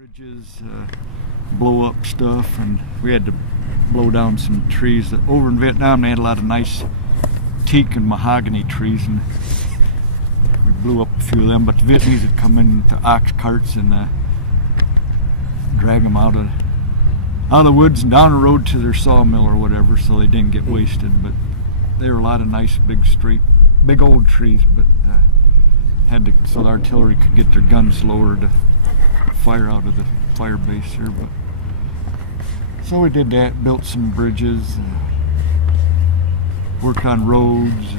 bridges, blow up stuff, and we had to blow down some trees. Over in Vietnam, they had a lot of nice teak and mahogany trees, and we blew up a few of them. But the Vietnamese would come in to ox carts and drag them out of the woods and down the road to their sawmill or whatever, so they didn't get wasted. But there were a lot of nice big straight, big old trees, but had to, so the artillery could get their guns lower to fire out of the fire base there. But so we did that, built some bridges, worked on roads,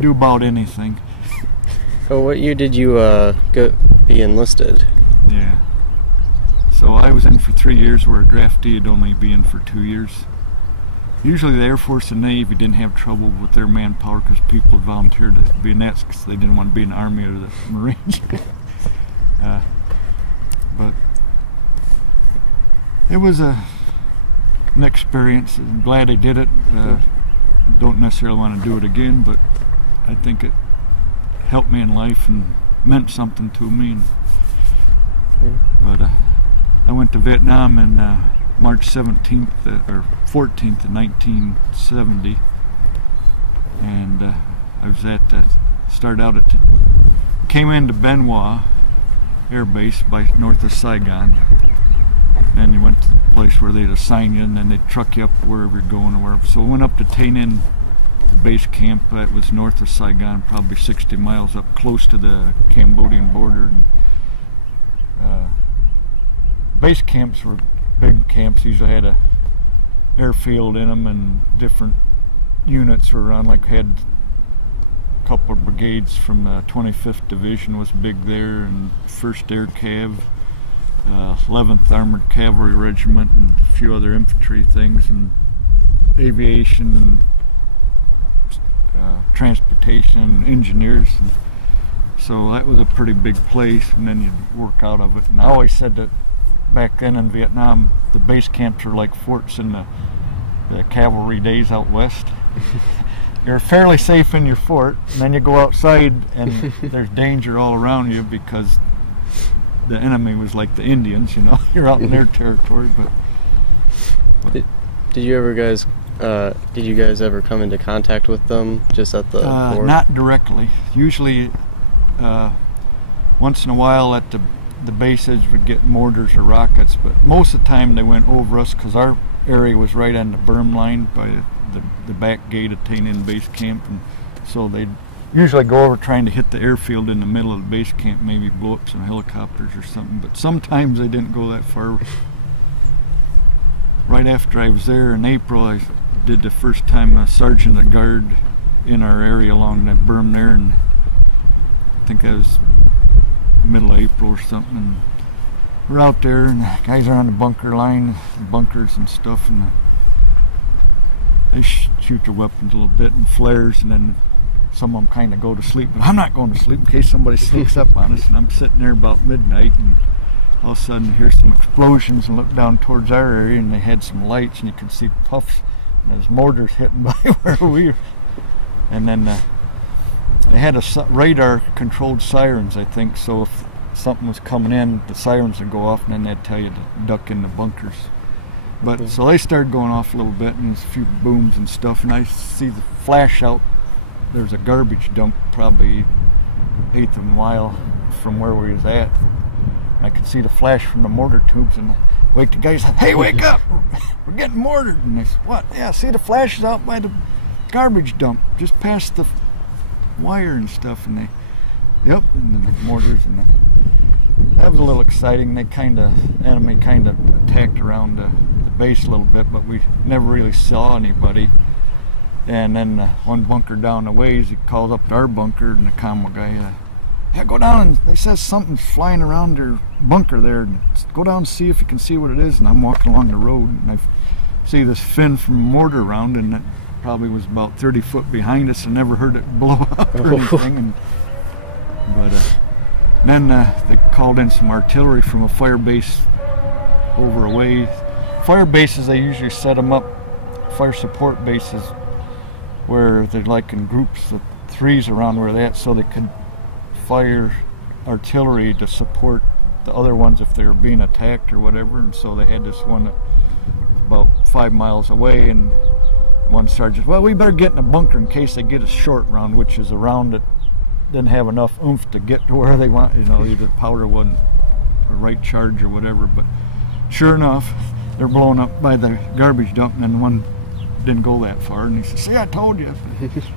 do about anything. Oh, what year did you be enlisted? Yeah. So I was in for 3 years, where a draftee would only be in for 2 years. Usually the Air Force and Navy didn't have trouble with their manpower because people volunteered to be in that because they didn't want to be in the Army or the Marines. But it was an experience. I'm glad I did it. Don't necessarily want to do it again, but I think it helped me in life and meant something to me. But I went to Vietnam in March 17th or 14th of 1970, and I was came into Bien Hoa Air Base north of Saigon, and you went to the place where they'd assign you, and then they'd truck you up wherever you're going or wherever. So we went up to Tay Ninh base camp. It was north of Saigon, probably 60 miles up, close to the Cambodian border. Base camps were big camps, usually had a airfield in them, and different units were around. Like had a couple of brigades from the 25th Division was big there, and 1st Air Cav, 11th Armored Cavalry Regiment, and a few other infantry things, and aviation, and transportation, and engineers. And so that was a pretty big place, and then you'd work out of it. And I always said that back then in Vietnam, the base camps were like forts in the cavalry days out west. You're fairly safe in your fort, and then you go outside and there's danger all around you because the enemy was like the Indians, you know. You're out in their territory. But did you guys ever come into contact with them just at the fort? Not directly. Usually once in a while at the bases would get mortars or rockets, but most of the time they went over us because our area was right on the berm line by the back gate of Tay Ninh base camp, and so they'd usually go over trying to hit the airfield in the middle of the base camp, maybe blow up some helicopters or something, but sometimes they didn't go that far. Right after I was there in April, I did the first time a sergeant of guard in our area along that berm there, and I think that was middle of April or something, and we're out there, and the guys are on the bunker line, bunkers and stuff, and they shoot their weapons a little bit and flares, and then some of them kind of go to sleep, but I'm not going to sleep in case somebody sneaks up on us. And I'm sitting there about midnight, and all of a sudden I hear some explosions and look down towards our area, and they had some lights, and you could see puffs, and there's mortars hitting by where we were. And then they had a radar-controlled sirens, I think, so if something was coming in, the sirens would go off, and then they'd tell you to duck in the bunkers. But so they started going off a little bit, and there's a few booms and stuff, and I see the flash out. There's a garbage dump probably 1/8 of a mile from where we was at. I could see the flash from the mortar tubes, and I wake the guys up, "Hey, wake up! We're getting mortared." And they said, "What?" "Yeah, see the flashes out by the garbage dump, just past the wire and stuff." And yep, and then the mortars, and that was a little exciting. Enemy kind of attacked around the base a little bit, but we never really saw anybody. And then one bunker down the ways, he calls up to our bunker, and the commo guy, "Yeah, go down, and they says something's flying around their bunker there. And go down and see if you can see what it is." And I'm walking along the road, and I see this fin from a mortar round, and it probably was about 30 foot behind us, and never heard it blow up or anything. But then they called in some artillery from a fire base over a way. Fire bases, they usually set them up, fire support bases, where they're like in groups of threes around where they're at, so they could fire artillery to support the other ones if they were being attacked or whatever. And so they had this one about 5 miles away, and one sergeant, well, we better get in a bunker in case they get a short round, which is a round that didn't have enough oomph to get to where they want, you know, either the powder wasn't the right charge or whatever. But sure enough, they're blown up by the garbage dump, and then one didn't go that far, and he said, see, I told you.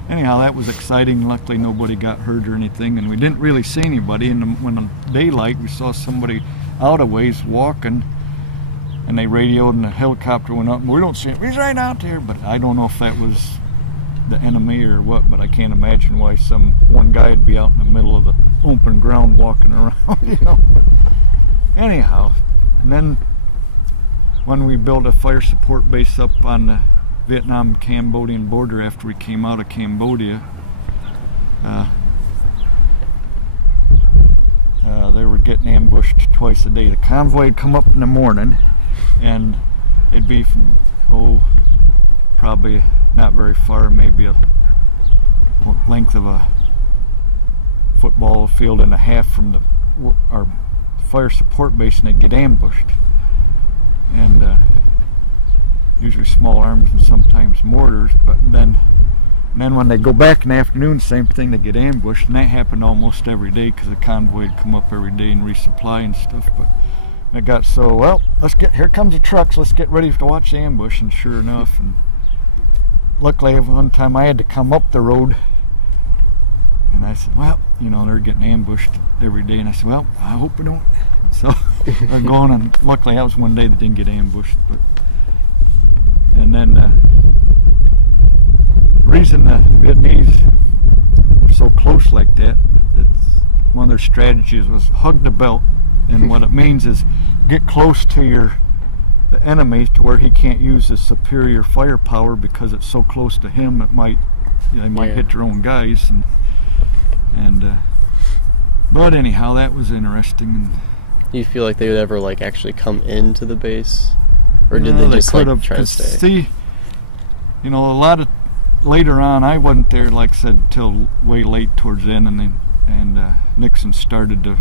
Anyhow, that was exciting. Luckily nobody got hurt or anything, and we didn't really see anybody. And when the daylight, we saw somebody out a ways walking, and they radioed, and the helicopter went up, and we don't see him, he's right out there. But I don't know if that was the enemy or what, but I can't imagine why one guy would be out in the middle of the open ground walking around, you know. Anyhow, and then when we built a fire support base up on the Vietnam-Cambodian border after we came out of Cambodia, they were getting ambushed twice a day. The convoy would come up in the morning, and it'd be from, probably not very far, maybe a length of a football field and a half from our fire support base, and they'd get ambushed. And usually small arms and sometimes mortars, but then when they go back in the afternoon, same thing, they get ambushed, and that happened almost every day because the convoy would come up every day and resupply and stuff. But it got so, well, here comes the trucks, let's get ready to watch the ambush. And sure enough, and luckily one time I had to come up the road, and I said, well, you know, they're getting ambushed every day, and I said, well, I hope we don't. So they're going, and luckily that was one day they didn't get ambushed. But and then the reason the Vietnamese were so close like that, one of their strategies was hug the belt. And what it means is get close to the enemy to where he can't use his superior firepower, because it's so close to him it might, they might hit their own guys. But anyhow, that was interesting. And do you feel like they would ever like actually come into the base, or did they just like try to stay? See, you know, a lot of later on, I wasn't there, like I said, till way late towards the end, and Nixon started to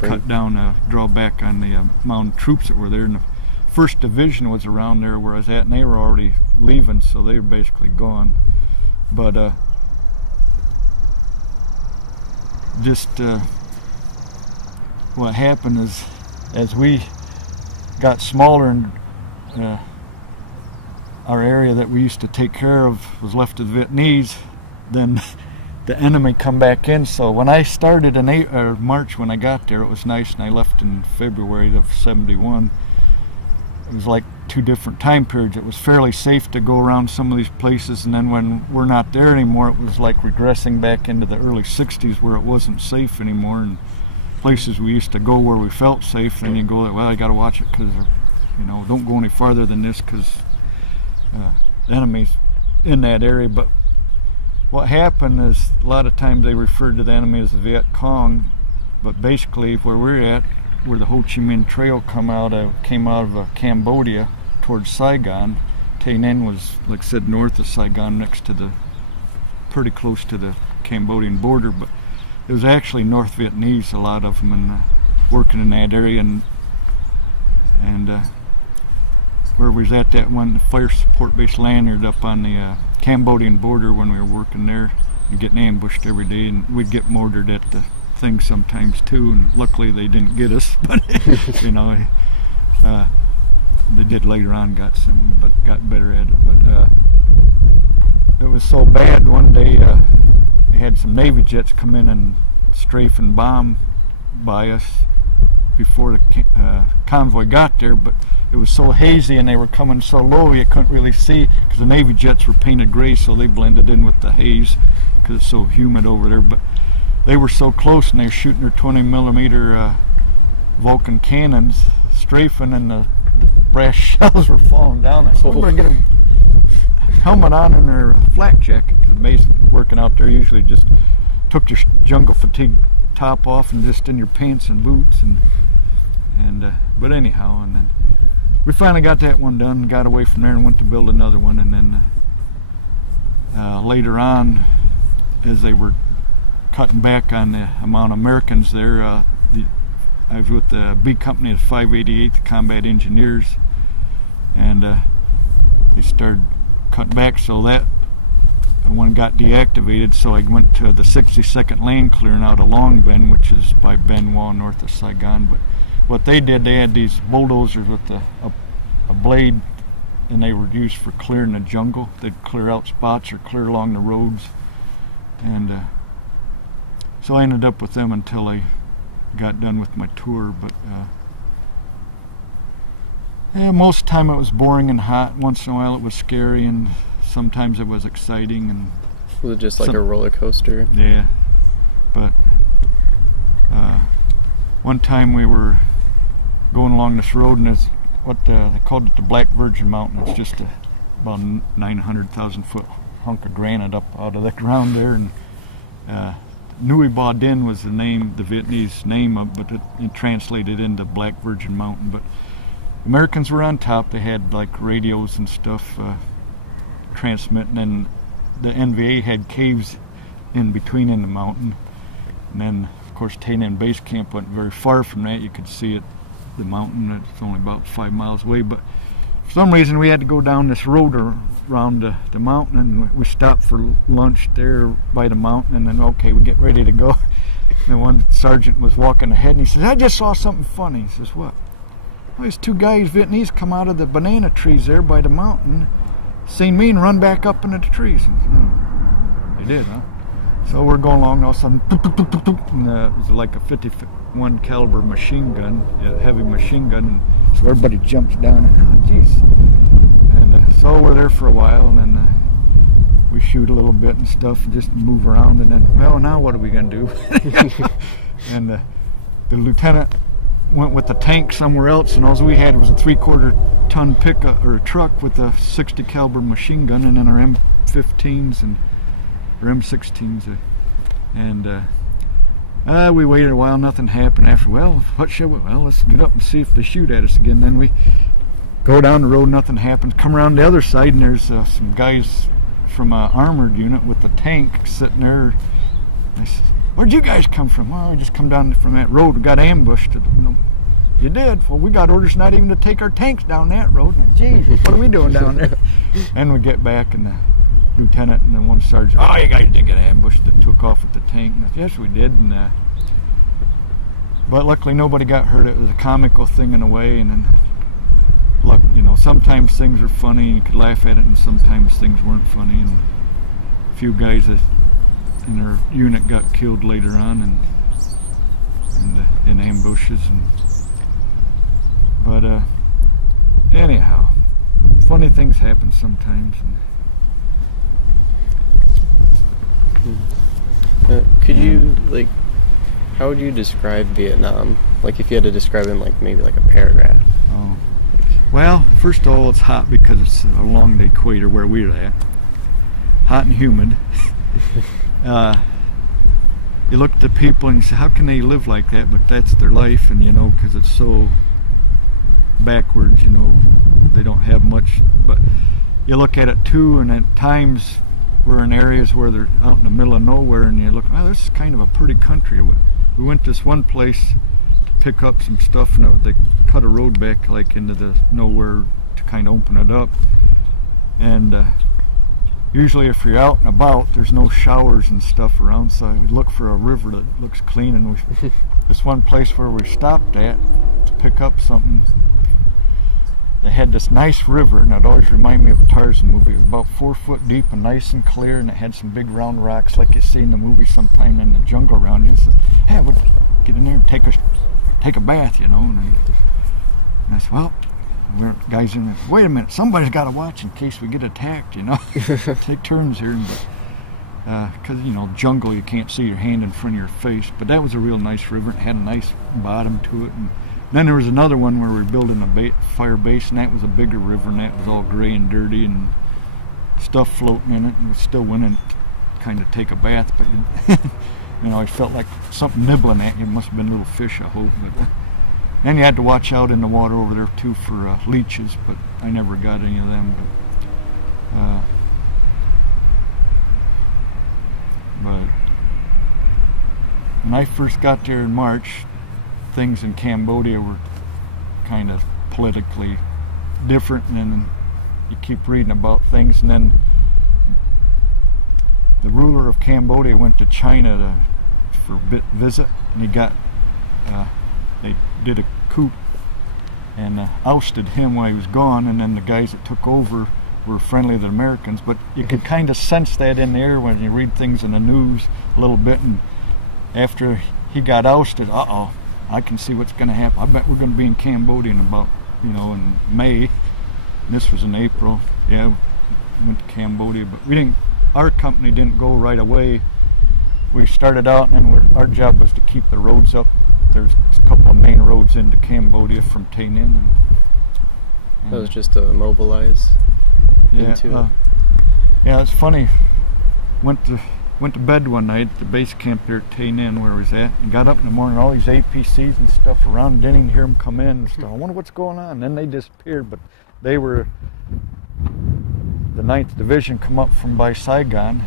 cut down, draw back on the amount of troops that were there. And the 1st Division was around there where I was at, and they were already leaving, so they were basically gone. But what happened is, as we got smaller and our area that we used to take care of was left to the Vietnamese, then the enemy come back in. So when I started in March, when I got there, it was nice, and I left in February of '71. It was like 2 different time periods. It was fairly safe to go around some of these places, and then when we're not there anymore, it was like regressing back into the early '60s where it wasn't safe anymore. And places we used to go where we felt safe, then you go, well, I got to watch it, because, you know, don't go any farther than this, because the enemy's in that area. But what happened is, a lot of times they referred to the enemy as the Viet Cong, but basically where we're at, where the Ho Chi Minh Trail came out of Cambodia towards Saigon. Tay Ninh was, like I said, north of Saigon, next to pretty close to the Cambodian border, but it was actually North Vietnamese, a lot of them, and working in that area. And where we was at that one, the fire support base lanyard up on the Cambodian border, when we were working there, and getting ambushed every day, and we'd get mortared at the thing sometimes too, and luckily they didn't get us, but you know, they did later on, got better at it. But it was so bad, one day they had some Navy jets come in and strafe and bomb by us before the convoy got there, but it was so hazy and they were coming so low you couldn't really see, because the Navy jets were painted gray, so they blended in with the haze because it's so humid over there. But they were so close, and they were shooting their 20mm Vulcan cannons, strafing, and the brass shells were falling down. I said, we better get a helmet on and their flak jacket, because basically working out there usually just took your jungle fatigue top off and just in your pants and boots, and but anyhow, and then we finally got that one done, got away from there and went to build another one. And then later on, as they were cutting back on the amount of Americans there. I was with the B Company of 588th Combat Engineers, and they started cutting back, so that one got deactivated, so I went to the 62nd Land Clearing out of Long Bend, which is by Ben Wa, north of Saigon. But what they did, they had these bulldozers with a blade, and they were used for clearing the jungle. They'd clear out spots or clear along the roads. And so I ended up with them until I got done with my tour. But yeah, most of the time it was boring and hot. Once in a while it was scary, and sometimes it was exciting. And was it just like a roller coaster? Yeah. But one time we were going along this road, and it's what they called it the Black Virgin Mountain. It's just about 900,000 foot hunk of granite up out of the ground there, and Nui Ba Din was the name, the Vietnamese name of, but it translated into Black Virgin Mountain. But Americans were on top. They had like radios and stuff transmitting, and the NVA had caves in between in the mountain. And then, of course, Tay Nan Base Camp wasn't very far from that. You could see it, the mountain. It's only about 5 miles away. But for some reason, we had to go down this road around the mountain, and we stopped for lunch there by the mountain, and then, okay, we get ready to go. And one sergeant was walking ahead, and he says, I just saw something funny. He says, what? Well, there's two guys, Vietnamese, come out of the banana trees there by the mountain, seen me and run back up into the trees. And, they did, huh? So we're going along, all of a sudden, and it was like a 51 caliber machine gun, a heavy machine gun, and so everybody jumps down, and oh, jeez. And so we're there for a while, and then we shoot a little bit and stuff, and just move around, and then, well, now what are we going to do? And the lieutenant went with the tank somewhere else, and all we had was a 3/4 ton pickup or truck with a 60 caliber machine gun, and then our M15s or M16s, and we waited a while. Nothing happened. After, well, what should we? Well, let's get up and see if they shoot at us again. Then we go down the road. Nothing happens. Come around the other side, and there's some guys from an armored unit with the tank sitting there. I said, where'd you guys come from? Well, we just come down from that road. We got ambushed. You did? Well, we got orders not even to take our tanks down that road. Geez, what are we doing down there? And we get back, and the lieutenant and the one sergeant, oh, you guys didn't get ambushed. They took off with the tank. And yes, we did. And but luckily nobody got hurt. It was a comical thing in a way. And then, you know, sometimes things are funny and you could laugh at it, and sometimes things weren't funny. And a few guys in our unit got killed later on, in ambushes. But anyhow, funny things happen sometimes. Could you, like, how would you describe Vietnam? Like, if you had to describe it in, like, maybe like a paragraph. Oh, well, first of all, it's hot because it's along the equator where we're at. Hot and humid. You look at the people and you say, how can they live like that? But that's their life, and you know, because it's so backwards, you know, they don't have much. But you look at it too, and at times we're in areas where they're out in the middle of nowhere, and you look, oh, this is kind of a pretty country. We went to this one place to pick up some stuff, and they cut a road back like into the nowhere to kind of open it up. And usually if you're out and about, there's no showers and stuff around, so we look for a river that looks clean. And this one place where we stopped at to pick up something, they had this nice river, and it always reminded me of a Tarzan movie. It was about 4 foot deep and nice and clear, and it had some big round rocks like you see in the movie sometime in the jungle around you. It says, hey, we'll get in there and take a bath, you know. And I said, well, guys in there, wait a minute, somebody's got to watch in case we get attacked, you know. Take turns here, because you know, jungle, you can't see your hand in front of your face. But that was a real nice river. It had a nice bottom to it. And then there was another one where we were building a fire base, and that was a bigger river, and that was all gray and dirty and stuff floating in it. And we still went in to kind of take a bath, but you know, I felt like something nibbling at you. It must have been little fish, I hope. But and you had to watch out in the water over there too for leeches, but I never got any of them. But when I first got there in March, things in Cambodia were kind of politically different, and then you keep reading about things, and then the ruler of Cambodia went to China for a visit, and he got they did a coup and ousted him while he was gone, and then the guys that took over were friendly to the Americans, but you could kind of sense that in the air when you read things in the news a little bit. And after he got ousted, I can see what's going to happen. I bet we're going to be in Cambodia in about, in May. This was in April. Yeah, we went to Cambodia, but our company didn't go right away. We started out, and our job was to keep the roads up. There's a couple of main roads into Cambodia from Tay Ninh. And that was just to mobilize into it. Yeah, it's funny. Went to bed one night at the base camp there at Tay Ninh where I was at, and got up in the morning, all these APCs and stuff around, didn't even hear them come in and stuff. I wonder what's going on. And then they disappeared, but they were the 9th Division come up from by Saigon.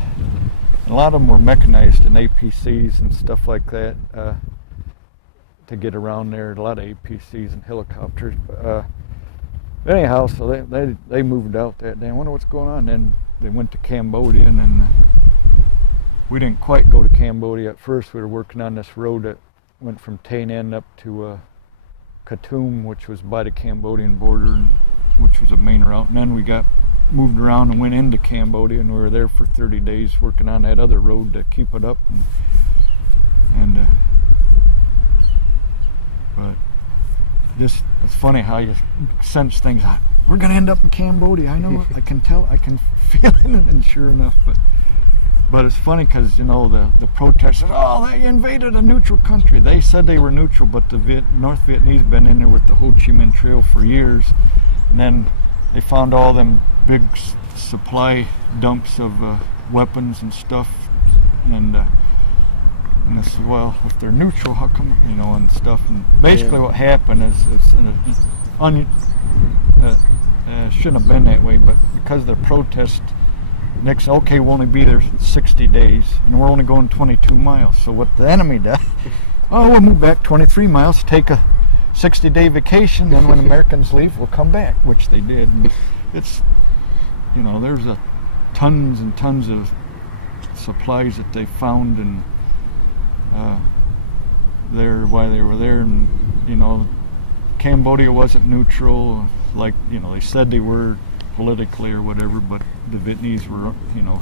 And a lot of them were mechanized in APCs and stuff like that to get around there. A lot of APCs and helicopters. But anyhow, so they moved out that day. I wonder what's going on. Then they went to Cambodia, and then we didn't quite go to Cambodia at first. We were working on this road that went from Tay Ninh up to Khartoum, which was by the Cambodian border, which was a main route. And then we got moved around and went into Cambodia, and we were there for 30 days working on that other road to keep it up. But just, it's funny how you sense things. We're going to end up in Cambodia. I know. I can tell. I can feel it. And sure enough, but it's funny because the protesters. Oh, they invaded a neutral country. They said they were neutral, but the North Vietnamese been in there with the Ho Chi Minh Trail for years, and then they found all them big supply dumps of weapons and stuff, and I said, well, if they're neutral, how come, and stuff. And basically what happened is shouldn't have been that way, but because of the protest, Nixon, okay, we'll only be there 60 days, and we're only going 22 miles. So what the enemy does, we'll move back 23 miles, take a 60-day vacation, then when Americans leave, we'll come back, which they did. And it's, there's tons and tons of supplies that they found, and while they were there, and Cambodia wasn't neutral, like they said they were politically or whatever, but the Vietnamese were,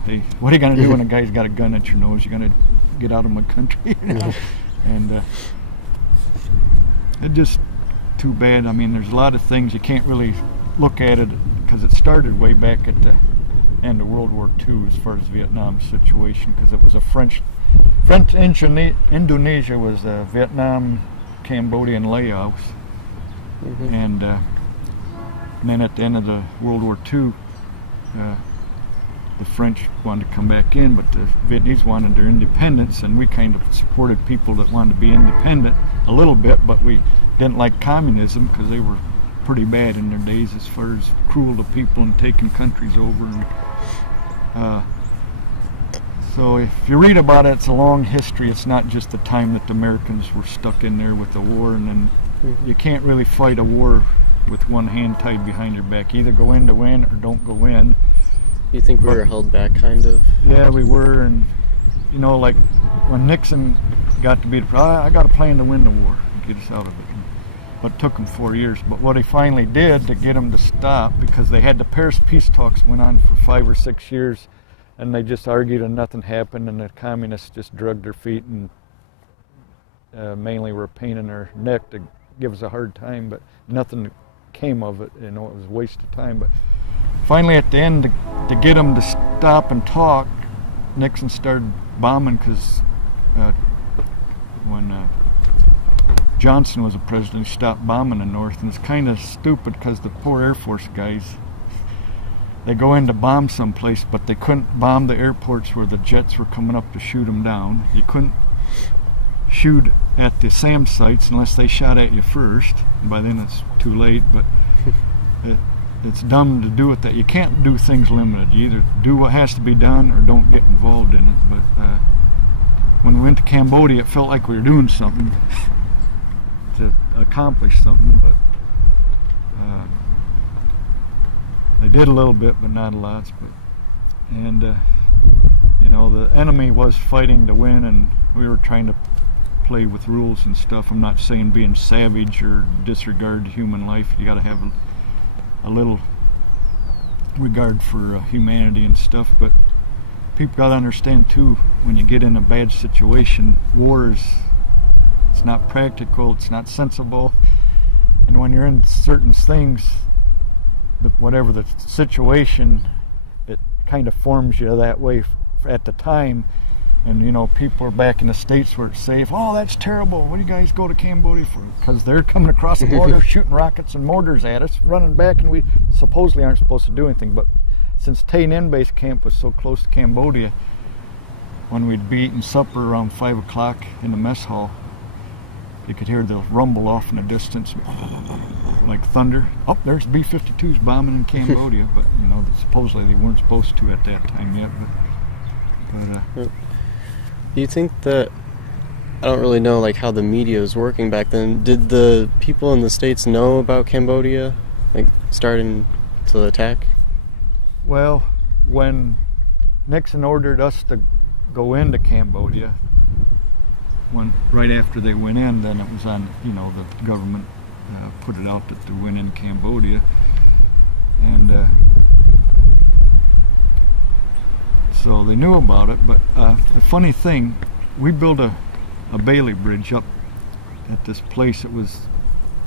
hey, what are you going to do when a guy's got a gun at your nose? You're going to get out of my country, and it just too bad. I mean, there's a lot of things you can't really look at it because it started way back at the end of World War II as far as Vietnam's situation, because it was a French Indonesia was Vietnam, Cambodia, and Laos, and then at the end of the World War II, the French wanted to come back in, but the Vietnamese wanted their independence, and we kind of supported people that wanted to be independent a little bit, but we didn't like communism because they were pretty bad in their days as far as cruel to people and taking countries over. And so if you read about it, it's a long history. It's not just the time that the Americans were stuck in there with the war, and then you can't really fight a war with one hand tied behind your back. Either go in to win or don't go in. You think we were held back, kind of? Yeah, we were, and like when Nixon got to be I got a plan to win the war and get us out of it. But it took him 4 years. But what he finally did to get him to stop, because they had the Paris peace talks went on for 5 or 6 years, and they just argued and nothing happened, and the communists just dragged their feet and mainly were a pain in their neck to give us a hard time, but nothing came of it. It was a waste of time. But finally at the end, to get them to stop and talk, Nixon started bombing, because when Johnson was the president, he stopped bombing the North. And it's kind of stupid because the poor Air Force guys, they go in to bomb someplace, but they couldn't bomb the airports where the jets were coming up to shoot them down. You couldn't shoot at the SAM sites unless they shot at you first. And by then it's too late, but it's dumb to do it that. You can't do things limited. You either do what has to be done or don't get involved in it. But when we went to Cambodia, it felt like we were doing something to accomplish something, but they did a little bit, but not a lot. And you know, the enemy was fighting to win, and we were trying to play with rules and stuff. I'm not saying being savage or disregard human life. You got to have a little regard for humanity and stuff, but people got to understand too, when you get in a bad situation, war is, it's not practical, it's not sensible, and when you're in certain things, whatever the situation, it kind of forms you that way at the time. And you know, people are back in the States where it's safe. Oh, that's terrible. What do you guys go to Cambodia for? Because they're coming across the border, shooting rockets and mortars at us, running back, and we supposedly aren't supposed to do anything. But since Tay Ninh base camp was so close to Cambodia, when we'd be eating supper around 5 o'clock in the mess hall, you could hear the rumble off in the distance, like thunder. Oh, there's B-52s bombing in Cambodia, but you know, supposedly they weren't supposed to at that time yet. But do you think that, I don't really know like how the media was working back then, did the people in the States know about Cambodia, like starting to attack? Well, when Nixon ordered us to go into Cambodia, right after they went in, then it was on, you know, the government put it out that they went in Cambodia, and so they knew about it. But the funny thing, we built a Bailey Bridge up at this place. It was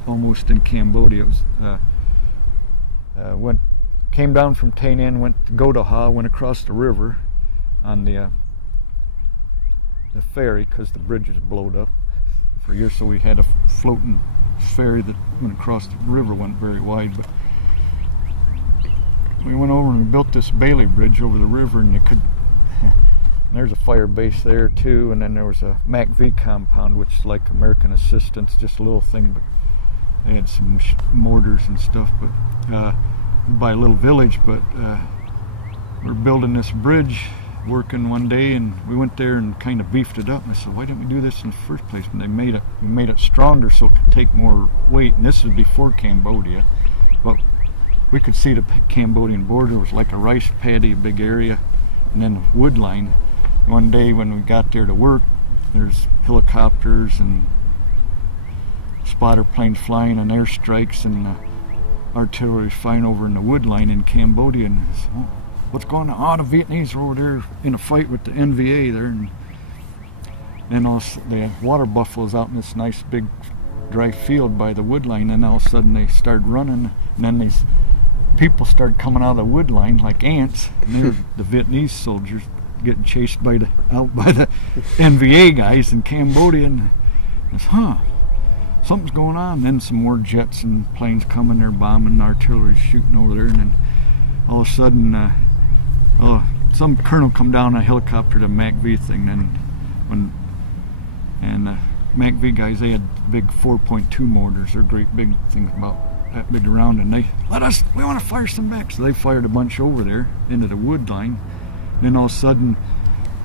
almost in Cambodia. It was came down from Tay Ninh, went to Go To Ha, went across the river on the ferry, because the bridge was blowed up for years, so we had a floating ferry that went across the river, went very wide. But we went over and we built this Bailey Bridge over the river, and you could, there's a fire base there too, and then there was a MACV compound, which is like American Assistance, just a little thing, but they had some mortars and stuff, but by a little village. But we're building this bridge, working one day, and we went there and kind of beefed it up, and I said, why didn't we do this in the first place? And we made it stronger so it could take more weight, and this was before Cambodia, but we could see the Cambodian border. It was like a rice paddy, a big area, and then wood line. One day when we got there to work, there's helicopters and spotter planes flying and airstrikes and artillery flying over in the wood line in Cambodia, and I said, oh, what's going on? Oh, the Vietnamese are over there in a fight with the NVA there, and then the water buffaloes out in this nice big dry field by the wood line, and all of a sudden they started running, and then these people started coming out of the wood line like ants, and they were the Vietnamese soldiers getting chased out by the NVA guys in Cambodia, and I said, something's going on. And then some more jets and planes coming, they're bombing, artillery shooting over there, and then all of a sudden some colonel come down a helicopter to MACV thing, and MACV guys, they had big 4.2 mortars. They're great big things about that big around, and they we want to fire some back. So they fired a bunch over there into the wood line. And then all of a sudden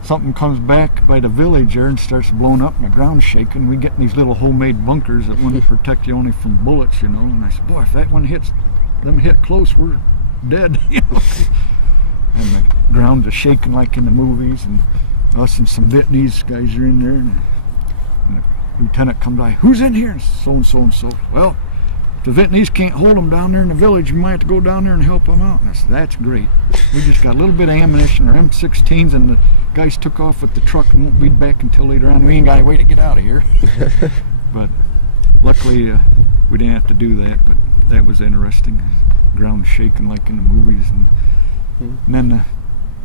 something comes back by the village there and starts blowing up, and the ground's shaking. We get in these little homemade bunkers that want to protect you only from bullets, you know. And I said, boy, if that one hits them, hit close, we're dead, you know. And the ground is shaking like in the movies, and us and some Vietnamese guys are in there, and the lieutenant comes by, who's in here? And so and so and so. Well, if the Vietnamese can't hold them down there in the village, you might have to go down there and help them out. And I said, that's great. We just got a little bit of ammunition, or M16s, and the guys took off with the truck and won't be back until later on. We ain't got any way to get out of here. But luckily we didn't have to do that, but that was interesting. Ground shaking like in the movies, and then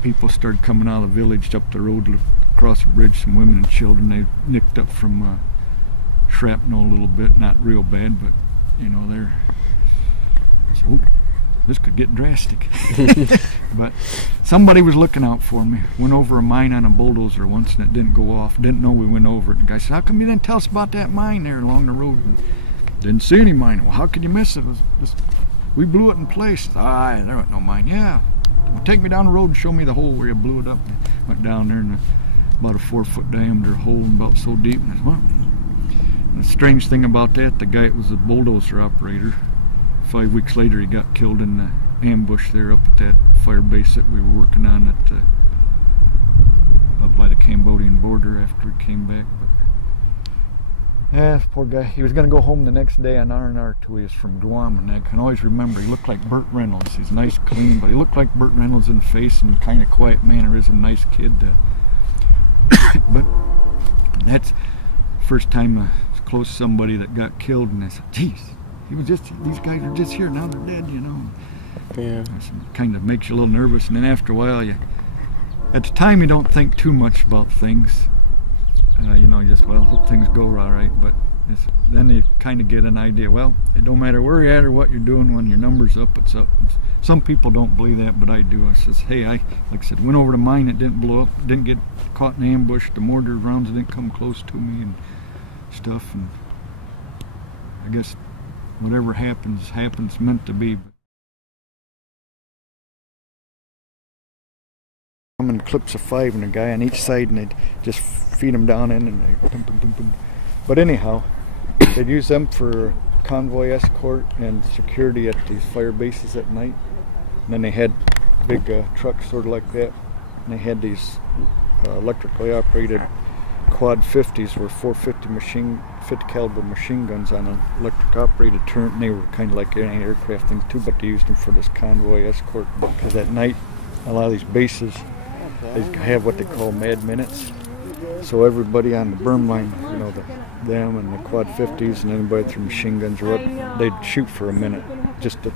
people started coming out of the village up the road across the bridge. Some women and children, they nicked up from shrapnel a little bit, not real bad, but you know, so this could get drastic. But somebody was looking out for me. Went over a mine on a bulldozer once, and it didn't go off. Didn't know we went over it. And the guy said, how come you didn't tell us about that mine there along the road? And didn't see any mine. Well, how could you miss it? We blew it in place. There wasn't no mine. Yeah, well, take me down the road and show me the hole where you blew it up. Went down there, and the about a 4-foot diameter hole and about so deep. And I said, well, and the strange thing about that, the guy was a bulldozer operator. 5 weeks later, he got killed in the ambush there up at that fire base that we were working on at up by the Cambodian border after we came back. But yeah, poor guy. He was going to go home the next day on R&R too. He was from Guam, and I can always remember he looked like Burt Reynolds. He's nice, clean, but he looked like Burt Reynolds in the face and kind of quiet mannerism, nice kid. But that's the first time I was close to somebody that got killed, and I said, geez, these guys are just here, now they're dead, you know. Yeah. It kind of makes you a little nervous, and then after a while, at the time you don't think too much about things. You know, you just, well, hope things go all right, but then you kind of get an idea, well, it don't matter where you're at or what you're doing, when your number's up, it's up. Some people don't believe that, but I do. I says, hey, like I said, went over to mine, it didn't blow up, didn't get caught in ambush, the mortar rounds didn't come close to me and stuff, and I guess whatever happens meant to be. Come in clips of 5 and a guy on each side, and they'd just feed them down in, and they boom, boom, boom, boom. But anyhow, they'd use them for convoy escort and security at these fire bases at night. And then they had big trucks sort of like that, and they had these electrically operated quad 50s were 450 50 caliber machine guns on an electric operated turret, and they were kind of like any aircraft things too, but they used them for this convoy escort, because at night a lot of these bases, they have what they call mad minutes. So everybody on the berm line, you know, them and the quad 50s and anybody through machine guns or what, they'd shoot for a minute, just to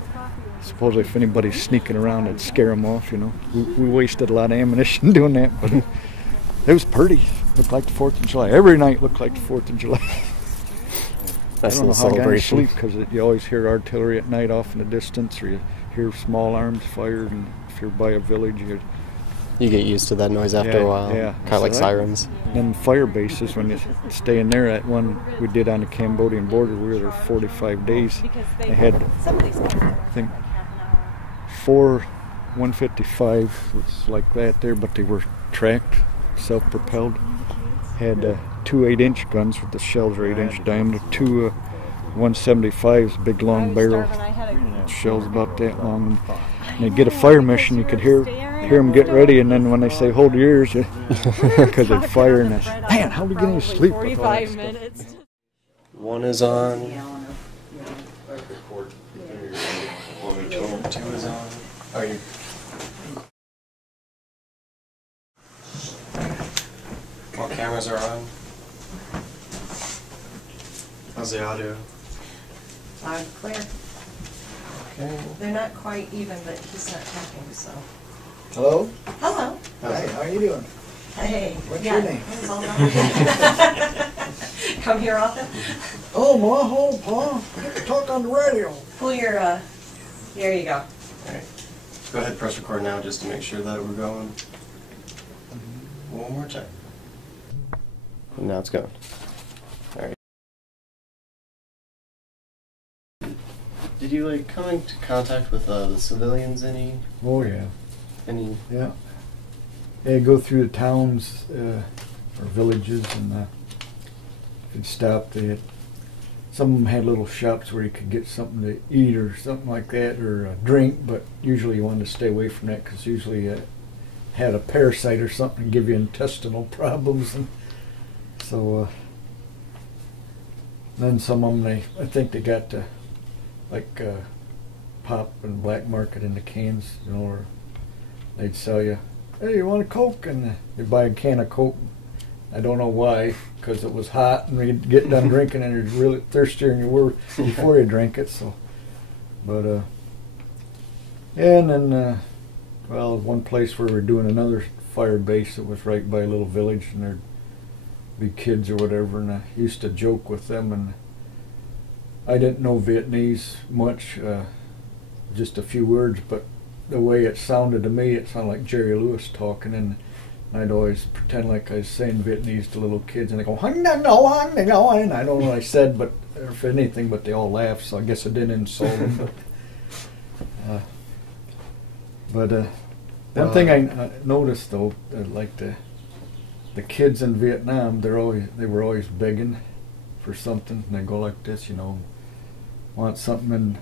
supposedly if anybody's sneaking around, it'd scare them off, you know. We wasted a lot of ammunition doing that, but it was pretty. Looked like the 4th of July. Every night looked like the 4th of July. That's I don't know the how guys celebration. sleep, because you always hear artillery at night off in the distance, or you hear small arms fired, and if you're by a village, You get used to that noise after a while. Yeah. Kind of like sirens. Then fire bases, when you stay in there, at one we did on the Cambodian border, we were there 45 days. They had, I think, 4 155 was like that there, but they were tracked, self-propelled. Had 2 8-inch guns with the shells are 8-inch diameter, 2 175s, big long barrel shells about that long. And they'd get a fire mission, you could hear them get ready, and then when they say hold your ears, because they'd fire, and I said, man, how do you get any sleep with all that 45 minutes. One is on. 2 is on. Are you? All cameras are on. How's the audio? Loud and clear. Okay. They're not quite even, but he's not talking, so. Hello? Hello. Hi, how are you doing? Hey. What's yeah. your name? It's all about- Come here often? Oh, Ma, hold, Pa. I get to talk on the radio. Pull your, here you go. Alright. Go ahead, press record now just to make sure that we're going. One more time. And now it's going. Alright. Did you like come into contact with the civilians any? Oh yeah. Yeah. They go through the towns or villages, and if you'd stop, some of them had little shops where you could get something to eat or something like that, or a drink, but usually you wanted to stay away from that, because usually it had a parasite or something and give you intestinal problems. And so then some of them, I think they got to pop and black market in the cans, you know, or they'd sell you, hey, you want a Coke? And you'd buy a can of Coke. I don't know why, because it was hot, and we'd get done drinking, and you're really thirstier than you were before you drank it. So, but yeah, and then well, one place where we were doing another fire base that was right by a little village, and there'd be kids or whatever, and I used to joke with them, and I didn't know Vietnamese much, just a few words, but the way it sounded to me, it sounded like Jerry Lewis talking, and I'd always pretend like I was saying Vietnamese to little kids, and they go, and I don't know what I said, but if anything, but they all laughed, so I guess I didn't insult them. But one thing I noticed, though, like the kids in Vietnam, they were always begging for something, and they go like this, want something,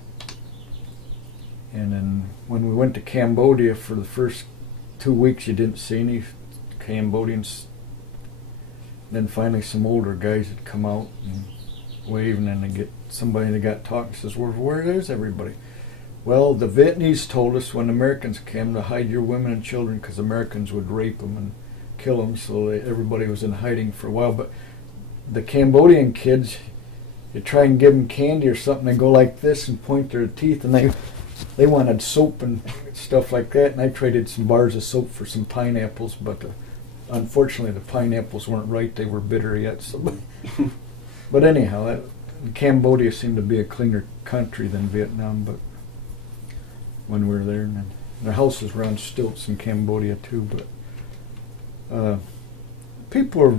and then when we went to Cambodia for the first 2 weeks, you didn't see any Cambodians. Then finally some older guys would come out and wave, and then they get somebody that got talking, says, well, where is everybody? Well, the Vietnamese told us when Americans came to hide your women and children because Americans would rape them and kill them, so everybody was in hiding for a while. But the Cambodian kids, you try and give them candy or something, they go like this and point their teeth, and they wanted soap and stuff like that, and I traded some bars of soap for some pineapples, but unfortunately the pineapples weren't right, they were bitter yet. So, but anyhow, Cambodia seemed to be a cleaner country than Vietnam, but when we were there, and the houses were on stilts in Cambodia too, but people are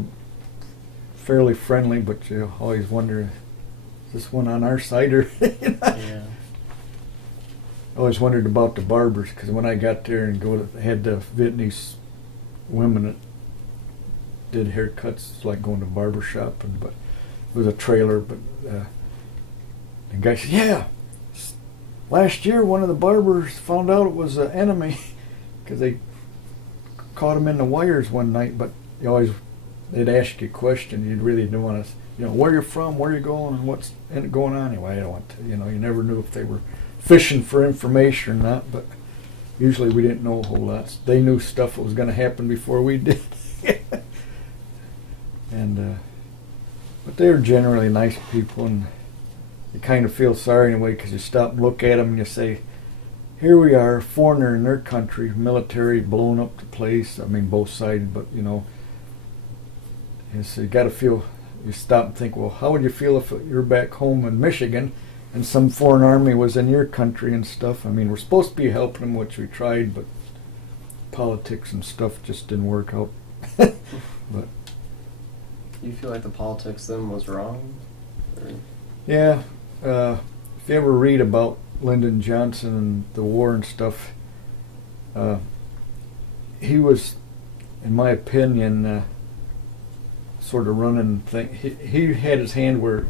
fairly friendly, but you always wonder, is this one on our side or Yeah. I always wondered about the barbers, because when I got there and had the Vietnamese women that did haircuts, like going to barber shop, but it was a trailer. But the guy said, "Yeah, last year one of the barbers found out it was an enemy because they caught him in the wires one night." But they'd ask you a question, you really didn't want to, where you're from, where you're going, and what's going on. Anyway, I don't want to, you never knew if they were fishing for information or not, but usually we didn't know a whole lot. They knew stuff that was going to happen before we did. And but they're generally nice people, and you kind of feel sorry in a way, because you stop and look at them and you say, here we are, foreigner in their country, military blowing up the place. I mean, both sides, but so you got to feel, you stop and think, well, how would you feel if you're back home in Michigan and some foreign army was in your country and stuff? I mean, we're supposed to be helping them, which we tried, but politics and stuff just didn't work out. But Do you feel like the politics then was wrong? Or? yeah, if you ever read about Lyndon Johnson and the war and stuff, he was, in my opinion, sort of running thing. He had his hand where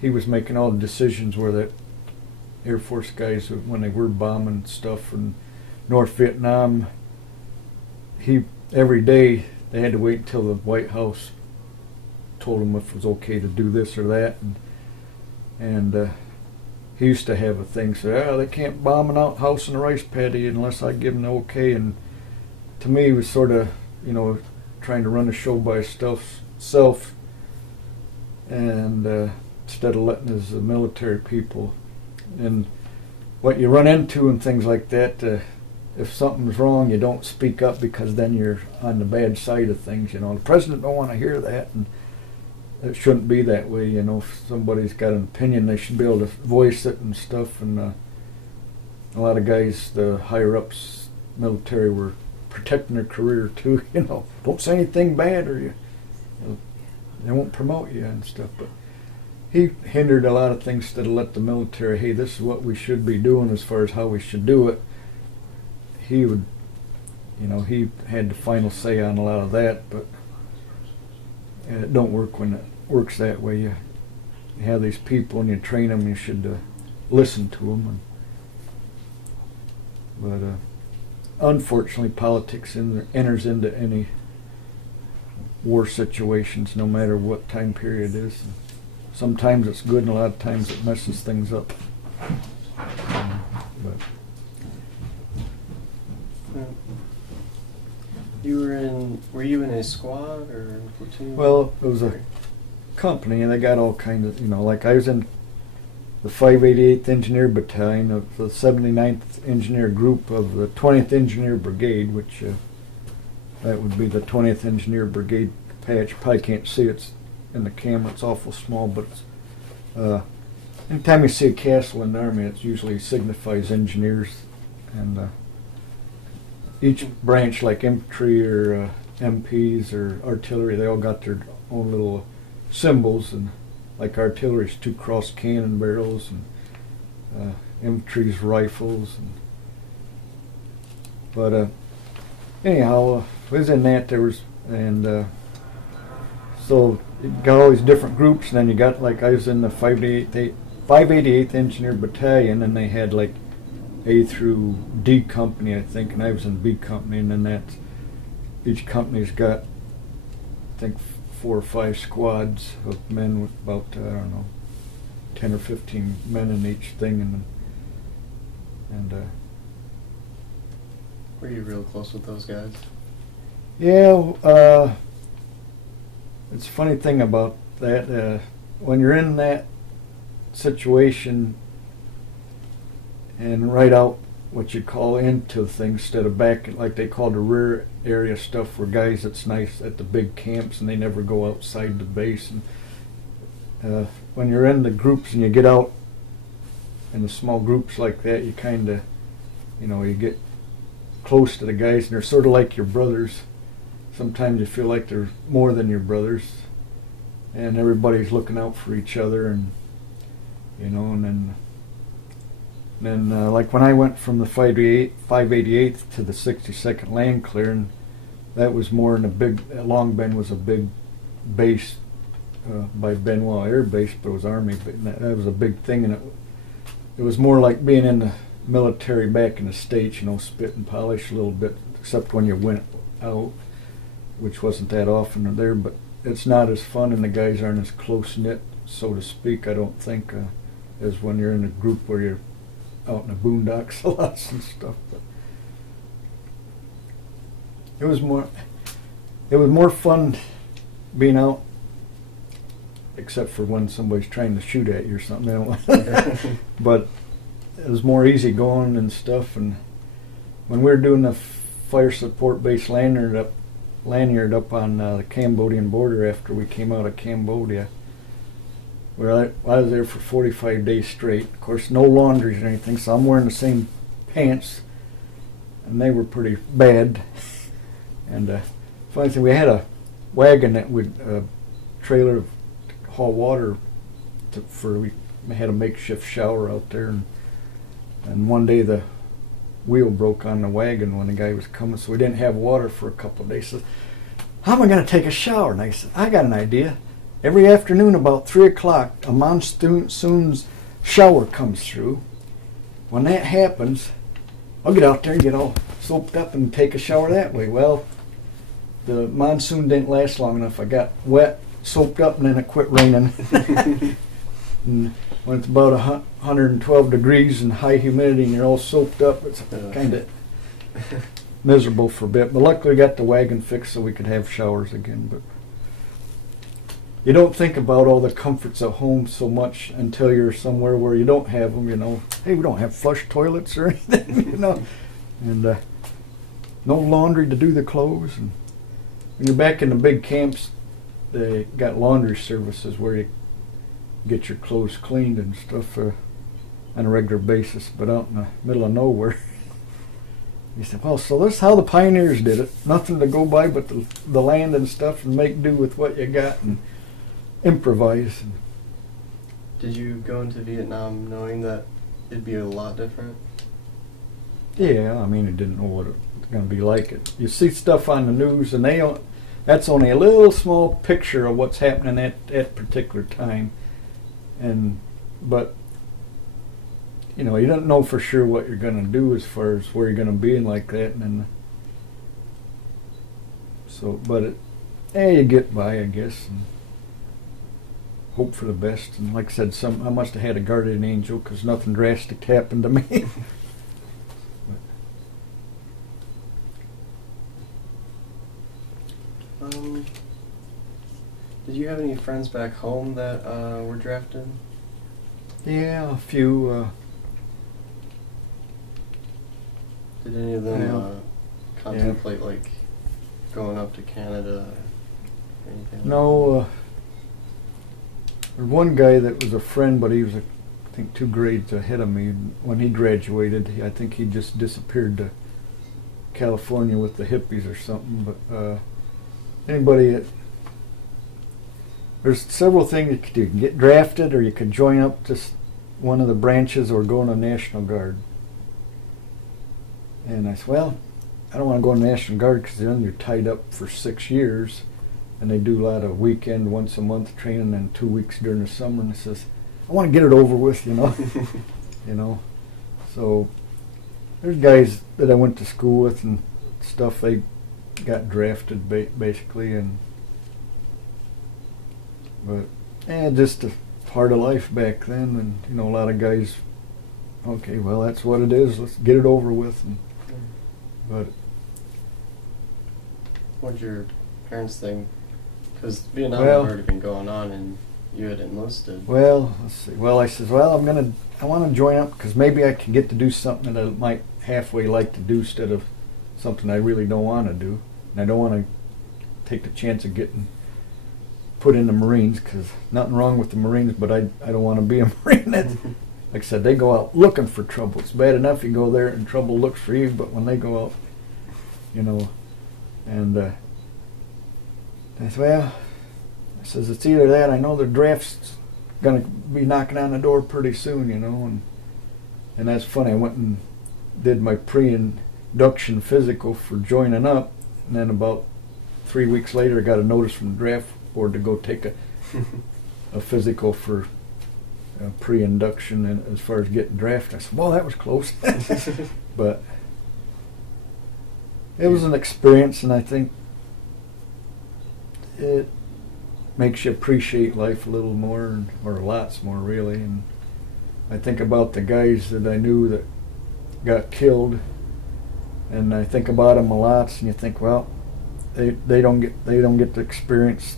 he was making all the decisions where the Air Force guys, when they were bombing stuff in North Vietnam, every day they had to wait until the White House told them if it was okay to do this or that, and he used to have a thing say, they can't bomb an outhouse in a rice paddy unless I give them the okay. And to me, he was sort of, trying to run a show by himself, and instead of letting his military people. And what you run into and things like that, if something's wrong, you don't speak up, because then you're on the bad side of things. The president don't want to hear that, and it shouldn't be that way. If somebody's got an opinion, they should be able to voice it and stuff. And a lot of guys, the higher ups, military, were protecting their career too. Don't say anything bad, or they won't promote you and stuff. But he hindered a lot of things instead of let the military, hey, this is what we should be doing as far as how we should do it. He would, he had the final say on a lot of that, but it don't work when it works that way. You have these people and you train them, you should listen to them. But unfortunately, politics enters into any war situations, no matter what time period it is. Sometimes it's good, and a lot of times it messes things up. But were you in a squad or platoon? well, it was a company, and they got all kinds of, like I was in the 588th Engineer Battalion of the 79th Engineer Group of the 20th Engineer Brigade, which that would be the 20th Engineer Brigade patch. Probably can't see it's in the camera, it's awful small, but it's, anytime you see a castle in the Army, it usually signifies engineers. And each branch, like infantry or MPs or artillery, they all got their own little symbols. And like artillery's 2 cross cannon barrels, and infantry's rifles. But anyhow, within that there was and so you got all these different groups, and then you got, like, I was in the 588th Engineer Battalion, and they had like A through D company, I think, and I was in B company, and then that each company's got, I think, 4 or 5 squads of men with about I don't know, 10 or 15 men in each thing, and Were you real close with those guys? yeah. It's a funny thing about that. When you're in that situation and right out what you call into things instead of back, like they call the rear area stuff, where guys that's nice at the big camps and they never go outside the base. And when you're in the groups and you get out in the small groups like that, you kind of, you get close to the guys, and they're sort of like your brothers. Sometimes you feel like they're more than your brothers, and everybody's looking out for each other, and and then like when I went from the 588th to the 62nd Land Clearing, that was more in a big. Long Bend was a big base by Benoit Air Base, but it was Army. But that was a big thing, and it was more like being in the military back in the States. Spit and polish a little bit, except when you went out, which wasn't that often there, but it's not as fun, and the guys aren't as close-knit, so to speak, I don't think, as when you're in a group where you're out in the boondocks a lot and stuff. But it was more fun being out, except for when somebody's trying to shoot at you or something. But it was more easy going and stuff, and when we were doing the fire support base lanyard up on the Cambodian border after we came out of Cambodia, where I was there for 45 days straight. Of course, no laundries or anything, so I'm wearing the same pants, and they were pretty bad. And funny thing, we had a wagon that would trailer to haul water we had a makeshift shower out there, and one day the wheel broke on the wagon when the guy was coming, so we didn't have water for a couple of days. So, how am I going to take a shower? And I said, I got an idea. Every afternoon about 3 o'clock, a monsoon's shower comes through. When that happens, I'll get out there and get all soaped up and take a shower that way. Well, the monsoon didn't last long enough. I got wet, soaped up, and then it quit raining. And when it's about 112 degrees and high humidity and you're all soaked up, it's kind of miserable for a bit. But luckily we got the wagon fixed so we could have showers again. But you don't think about all the comforts of home so much until you're somewhere where you don't have them, Hey, we don't have flush toilets or anything, And no laundry to do the clothes. And when you're back in the big camps, they got laundry services where you get your clothes cleaned and stuff on a regular basis, but out in the middle of nowhere. He said, well, so this is how the pioneers did it. Nothing to go by but the land and stuff, and make do with what you got and improvise. Did you go into Vietnam knowing that it'd be a lot different? Yeah, I didn't know what it was going to be like. You see stuff on the news, and that's only a little small picture of what's happening at that particular time. But you don't know for sure what you're going to do as far as where you're going to be and like that. And you get by, I guess, and hope for the best. And like I said, I must have had a guardian angel, because nothing drastic happened to me. Did you have any friends back home that were drafted? Yeah, a few. Did any of them contemplate like going up to Canada or anything? No. There's one guy that was a friend, but he was, I think, 2 grades ahead of me. When he graduated, I think he just disappeared to California with the hippies or something. But there's several things you could do. You can get drafted, or you could join up to one of the branches, or go in the National Guard. And I said, well, I don't want to go in the National Guard because then you're tied up for 6 years, and they do a lot of weekend, once a month training, and 2 weeks during the summer. And he says, I want to get it over with, you know. You know, so there's guys that I went to school with and stuff. They got drafted basically, but just a part of life back then. And you know, a lot of guys, okay, well, that's what it is. Let's get it over with. But what did your parents think? Because Vietnam Well- had already been going on, and you had enlisted. well, let's see. Well, I says, well, I want to join up because maybe I can get to do something that I might halfway like to do instead of something I really don't want to do. And I don't want to take the chance of getting put in the Marines, because nothing wrong with the Marines, but I don't want to be a Marine. That's, like I said, they go out looking for trouble. It's bad enough you go there and trouble looks for you, but when they go out, you know, and I said, well, I says, it's either that, I know the draft's going to be knocking on the door pretty soon, you know, and that's funny. I went and did my pre-induction physical for joining up, and then about 3 weeks later I got a notice from the draft board to go take a physical for pre-induction, and as far as getting drafted. I said, well, that was close. But it was an experience, and I think it makes you appreciate life a little more, or lots more really. And I think about the guys that I knew that got killed, and I think about them a lot, and you think, well, they don't get to experience,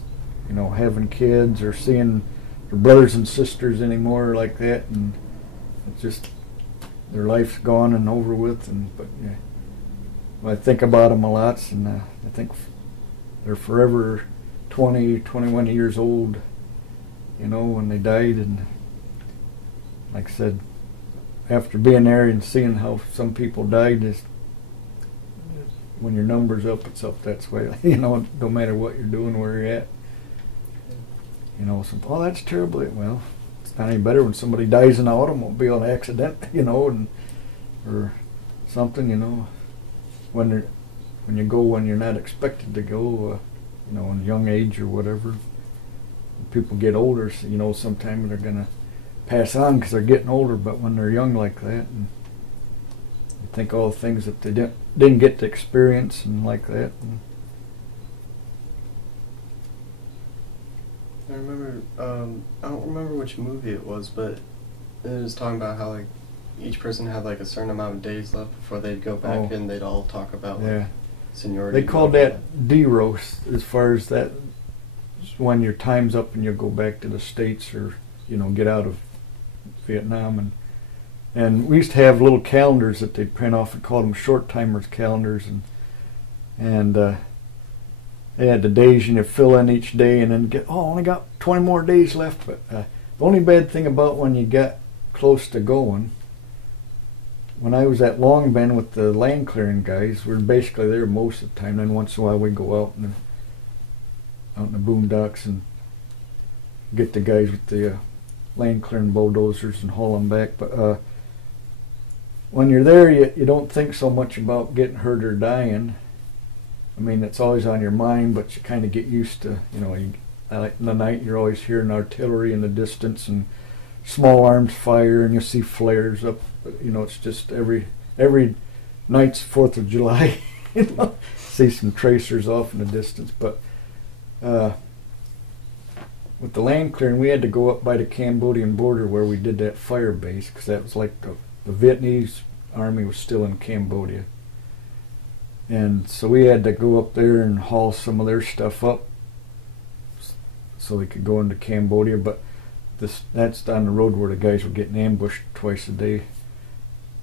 you know, having kids or seeing their brothers and sisters anymore like that, and it's just their life's gone and over with. And but yeah, I think about them a lot, and I think they're forever 20, 21 years old, you know, when they died. And like I said, after being there and seeing how some people died, is when your number's up, it's up. That's why, you know, no matter what you're doing, where you're at. You know, oh, that's terrible. Well, it's not any better when somebody dies in an automobile accident, you know, and or something, you know, when you go when you're not expected to go. You know, in young age or whatever. When people get older, so, you know, sometimes they're going to pass on because they're getting older, but when they're young like that, and you think all the things that they didn't get to experience and like that. And I remember, I don't remember which movie it was, but it was talking about how, like, each person had, like, a certain amount of days left before they'd go back and they'd all talk about, like, seniority. They called that D-Roast, as far as that, when your time's up and you go back to the States, or, you know, get out of Vietnam. And we used to have little calendars that they'd print off and called them short timers calendars, and they had the days, and you fill in each day and then get, only got 20 more days left. But the only bad thing about when you got close to going, when I was at Long Bend with the land clearing guys, we're basically there most of the time. Then once in a while we go out in the boondocks and get the guys with the land clearing bulldozers and haul them back. But when you're there, you don't think so much about getting hurt or dying. I mean, it's always on your mind, but you kind of get used to, you know, in the night you're always hearing artillery in the distance and small arms fire, and you see flares up. You know, it's just every night's 4th of July. You know, see some tracers off in the distance. But with the land clearing, we had to go up by the Cambodian border where we did that fire base, because that was like the Vietnamese army was still in Cambodia. And so we had to go up there and haul some of their stuff up so we could go into Cambodia. But that's down the road where the guys were getting ambushed twice a day.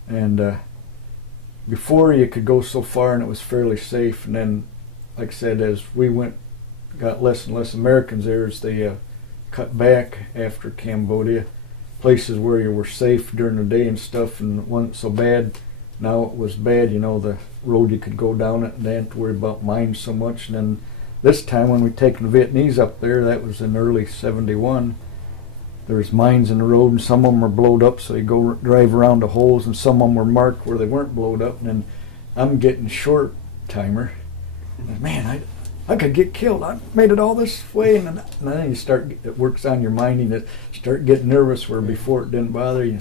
And before, you could go so far and it was fairly safe. And then, like I said, as we got less and less Americans there, as they cut back after Cambodia, places where you were safe during the day and stuff, and it wasn't so bad. Now it was bad, you know, the road you could go down it and they didn't have to worry about mines so much. And then this time when we taken the Vietnamese up there, that was in early '71, there was mines in the road, and some of them were blowed up, so you go drive around the holes, and some of them were marked where they weren't blowed up. And then I'm getting short timer. Man, I could get killed. I made it all this way, and then you start. It works on your mind, and you start getting nervous. Where before it didn't bother you.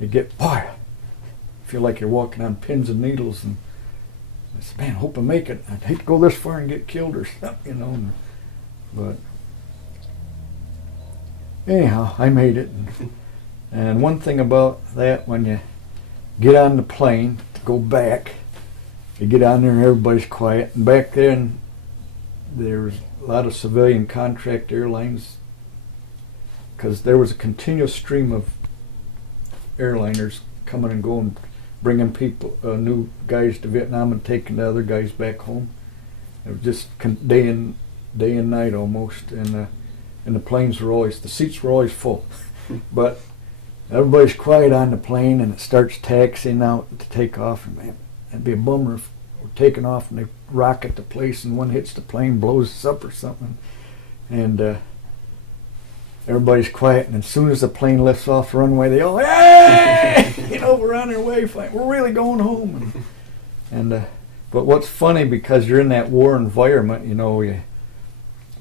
You get, boy, feel like you're walking on pins and needles, and I said, man, I hope I make it. I'd hate to go this far and get killed or something, you know. But anyhow, I made it. And one thing about that, when you get on the plane to go back, you get on there and everybody's quiet. And back then, there was a lot of civilian contract airlines, because there was a continuous stream of airliners coming and going, bringing people, new guys to Vietnam and taking the other guys back home. It was just day and night almost, and the planes were always, the seats were always full. But everybody's quiet on the plane, and it starts taxiing out to take off, and man, it'd be a bummer if we're taking off and they rocket the place and one hits the plane, blows us up or something. And everybody's quiet, and as soon as the plane lifts off the runway, they all, hey! You know, we're on our way, we're really going home. But what's funny, because you're in that war environment, you know,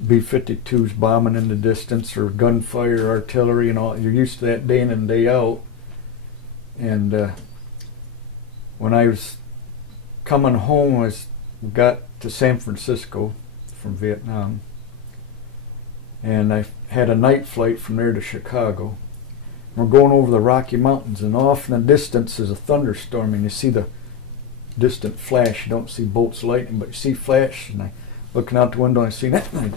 B-52s bombing in the distance, or gunfire, artillery, and all. You're used to that day in and day out. And when I was coming home, I got to San Francisco from Vietnam, and I had a night flight from there to Chicago. We're going over the Rocky Mountains, and off in the distance is a thunderstorm, and you see the distant flash. You don't see bolts of lightning, but you see flash, and I looking out the window, and I see that, and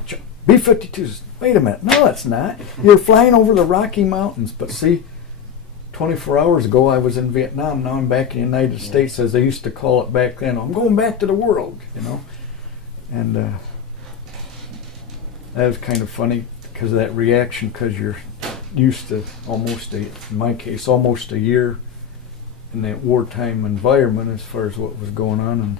B-52s. Wait a minute, no, it's not. You're flying over the Rocky Mountains. But see, 24 hours ago I was in Vietnam. Now I'm back in the United States, as they used to call it back then. I'm going back to the world, you know. And that was kind of funny, because of that reaction, because you're used to in my case, almost a year in that wartime environment as far as what was going on, and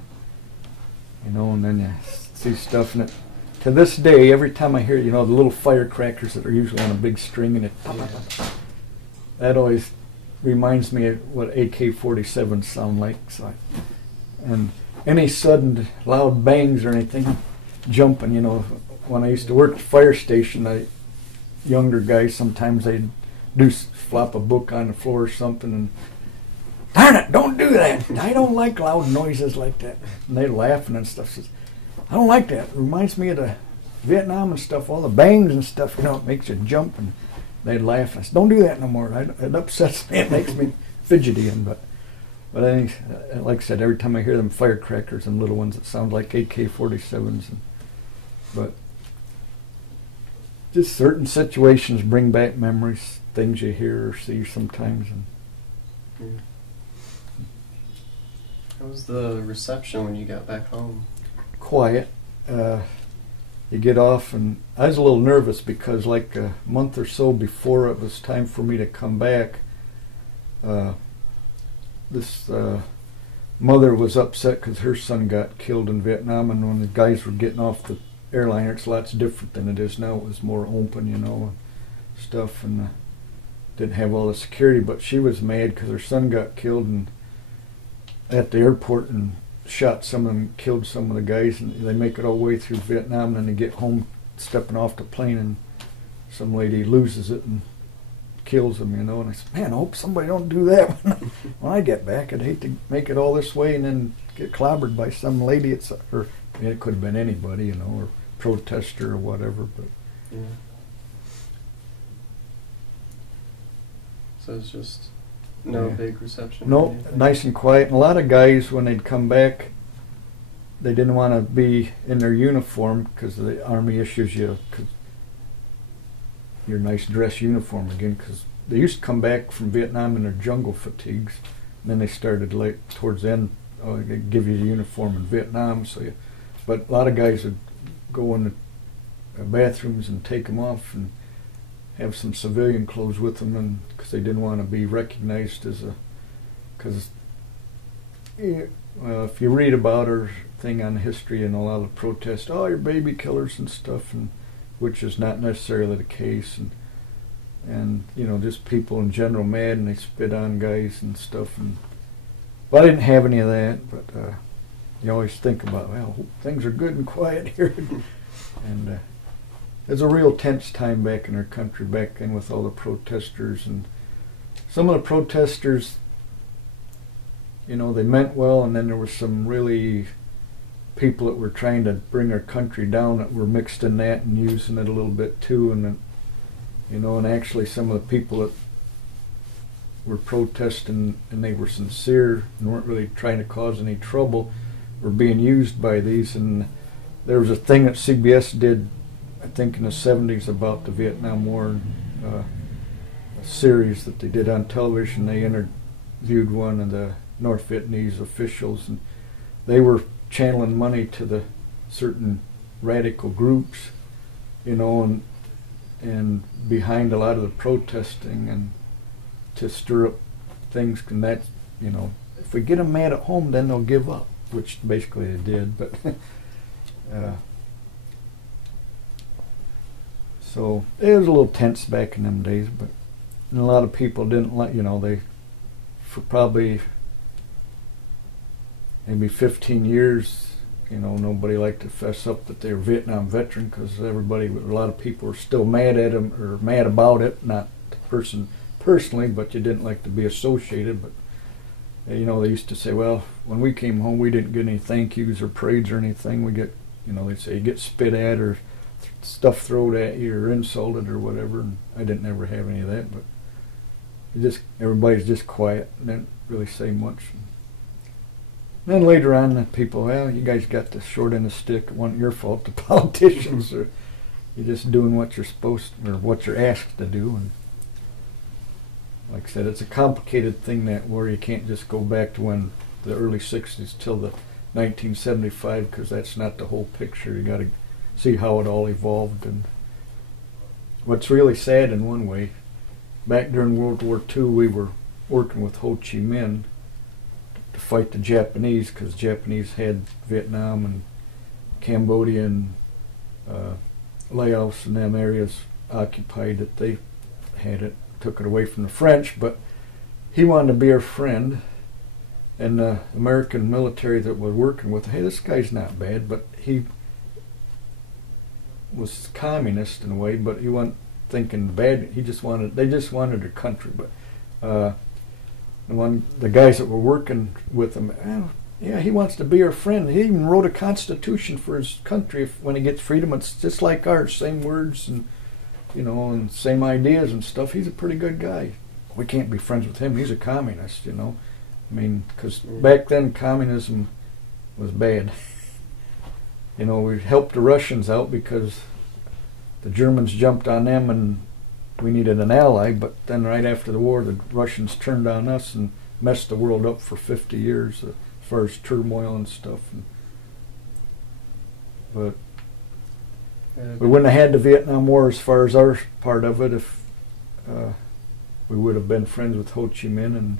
you know, and then you see stuff in it. To this day, every time I hear, you know, the little firecrackers that are usually on a big string, and it, that always reminds me of what AK-47s sound like. So and any sudden loud bangs or anything, jumping, you know. When I used to work at the fire station, younger guys, sometimes they'd flop a book on the floor or something, and darn it, don't do that. I don't like loud noises like that. And they're laughing and stuff. Says, I don't like that. It reminds me of the Vietnam and stuff, all the bangs and stuff, you know, it makes you jump, and they'd laugh. I said, don't do that no more. It upsets me. It makes me fidgety. But I think, like I said, every time I hear them firecrackers and little ones, it sounds like AK-47s. But just certain situations bring back memories, things you hear or see sometimes. And how was the reception when you got back home? Quiet. You get off, and I was a little nervous, because like a month or so before it was time for me to come back, this mother was upset because her son got killed in Vietnam, and when the guys were getting off the airliner, it's lots different than it is now. It was more open, you know, and stuff, and didn't have all the security, but she was mad because her son got killed and at the airport, and shot some of them, killed some of the guys, and they make it all the way through Vietnam, and then they get home, stepping off the plane, and some lady loses it and kills them, you know. And I said, man, I hope somebody don't do that when I get back. I'd hate to make it all this way and then get clobbered by some lady. Or it could have been anybody, you know, or protester or whatever. But yeah. So it's just no big reception? No, nice and quiet. And a lot of guys, when they'd come back, they didn't want to be in their uniform, because the Army issues you your nice dress uniform again, because they used to come back from Vietnam in their jungle fatigues, and then they started late towards the end, they give you the uniform in Vietnam. But a lot of guys would go in the bathrooms and take them off and have some civilian clothes with them, and because they didn't want to be recognized as because if you read about her thing on history and a lot of protests, oh, you're baby killers and stuff, and which is not necessarily the case, and you know, just people in general mad, and they spit on guys and stuff, and But I didn't have any of that. But you always think about, well, things are good and quiet here. And it was a real tense time back in our country back then with all the protesters. And some of the protesters, you know, they meant well, and then there were some really people that were trying to bring our country down that were mixed in that and using it a little bit too. And then, you know, and actually some of the people that were protesting and they were sincere and weren't really trying to cause any trouble were being used by these. And there was a thing that CBS did, I think in the 70s, about the Vietnam War, a series that they did on television. They interviewed one of the North Vietnamese officials, and they were channeling money to the certain radical groups, you know, and behind a lot of the protesting and to stir up things. And that, you know, if we get them mad at home, then they'll give up, which basically they did. But so it was a little tense back in them days. But and a lot of people didn't like, you know, they for probably maybe 15 years, you know, nobody liked to fess up that they were Vietnam veteran, because a lot of people were still mad at them or mad about it, not the person personally, but you didn't like to be associated. But you know, they used to say, well, when we came home, we didn't get any thank yous or parades or anything. We get, you know, they'd say you get spit at or stuff thrown at you or insulted or whatever. And I didn't ever have any of that, but everybody's just quiet and didn't really say much. And then later on, the people, well, you guys got the short end of the stick. It wasn't your fault. The politicians are, you're just doing what you're supposed to, or what you're asked to do. And like I said, it's a complicated thing, that war. You can't just go back to when the early 60s till the 1975, because that's not the whole picture. You got to see how it all evolved. And what's really sad in one way, back during World War II, we were working with Ho Chi Minh to fight the Japanese, because Japanese had Vietnam and Cambodia and Laos and them areas occupied, that they had it, took it away from the French. But he wanted to be our friend, and the American military that we're working with, hey, this guy's not bad, but he was communist in a way, but he wasn't thinking bad. They just wanted their country. But the guys that were working with him, oh, yeah, he wants to be our friend. He even wrote a constitution for his country. When he gets freedom, it's just like ours, same words and, you know, and same ideas and stuff. He's a pretty good guy. We can't be friends with him. He's a communist, you know. I mean, because back then communism was bad. You know, we helped the Russians out because the Germans jumped on them and we needed an ally. But then right after the war, the Russians turned on us and messed the world up for 50 years as far as turmoil and stuff. But we wouldn't have had the Vietnam War as far as our part of it if we would have been friends with Ho Chi Minh. And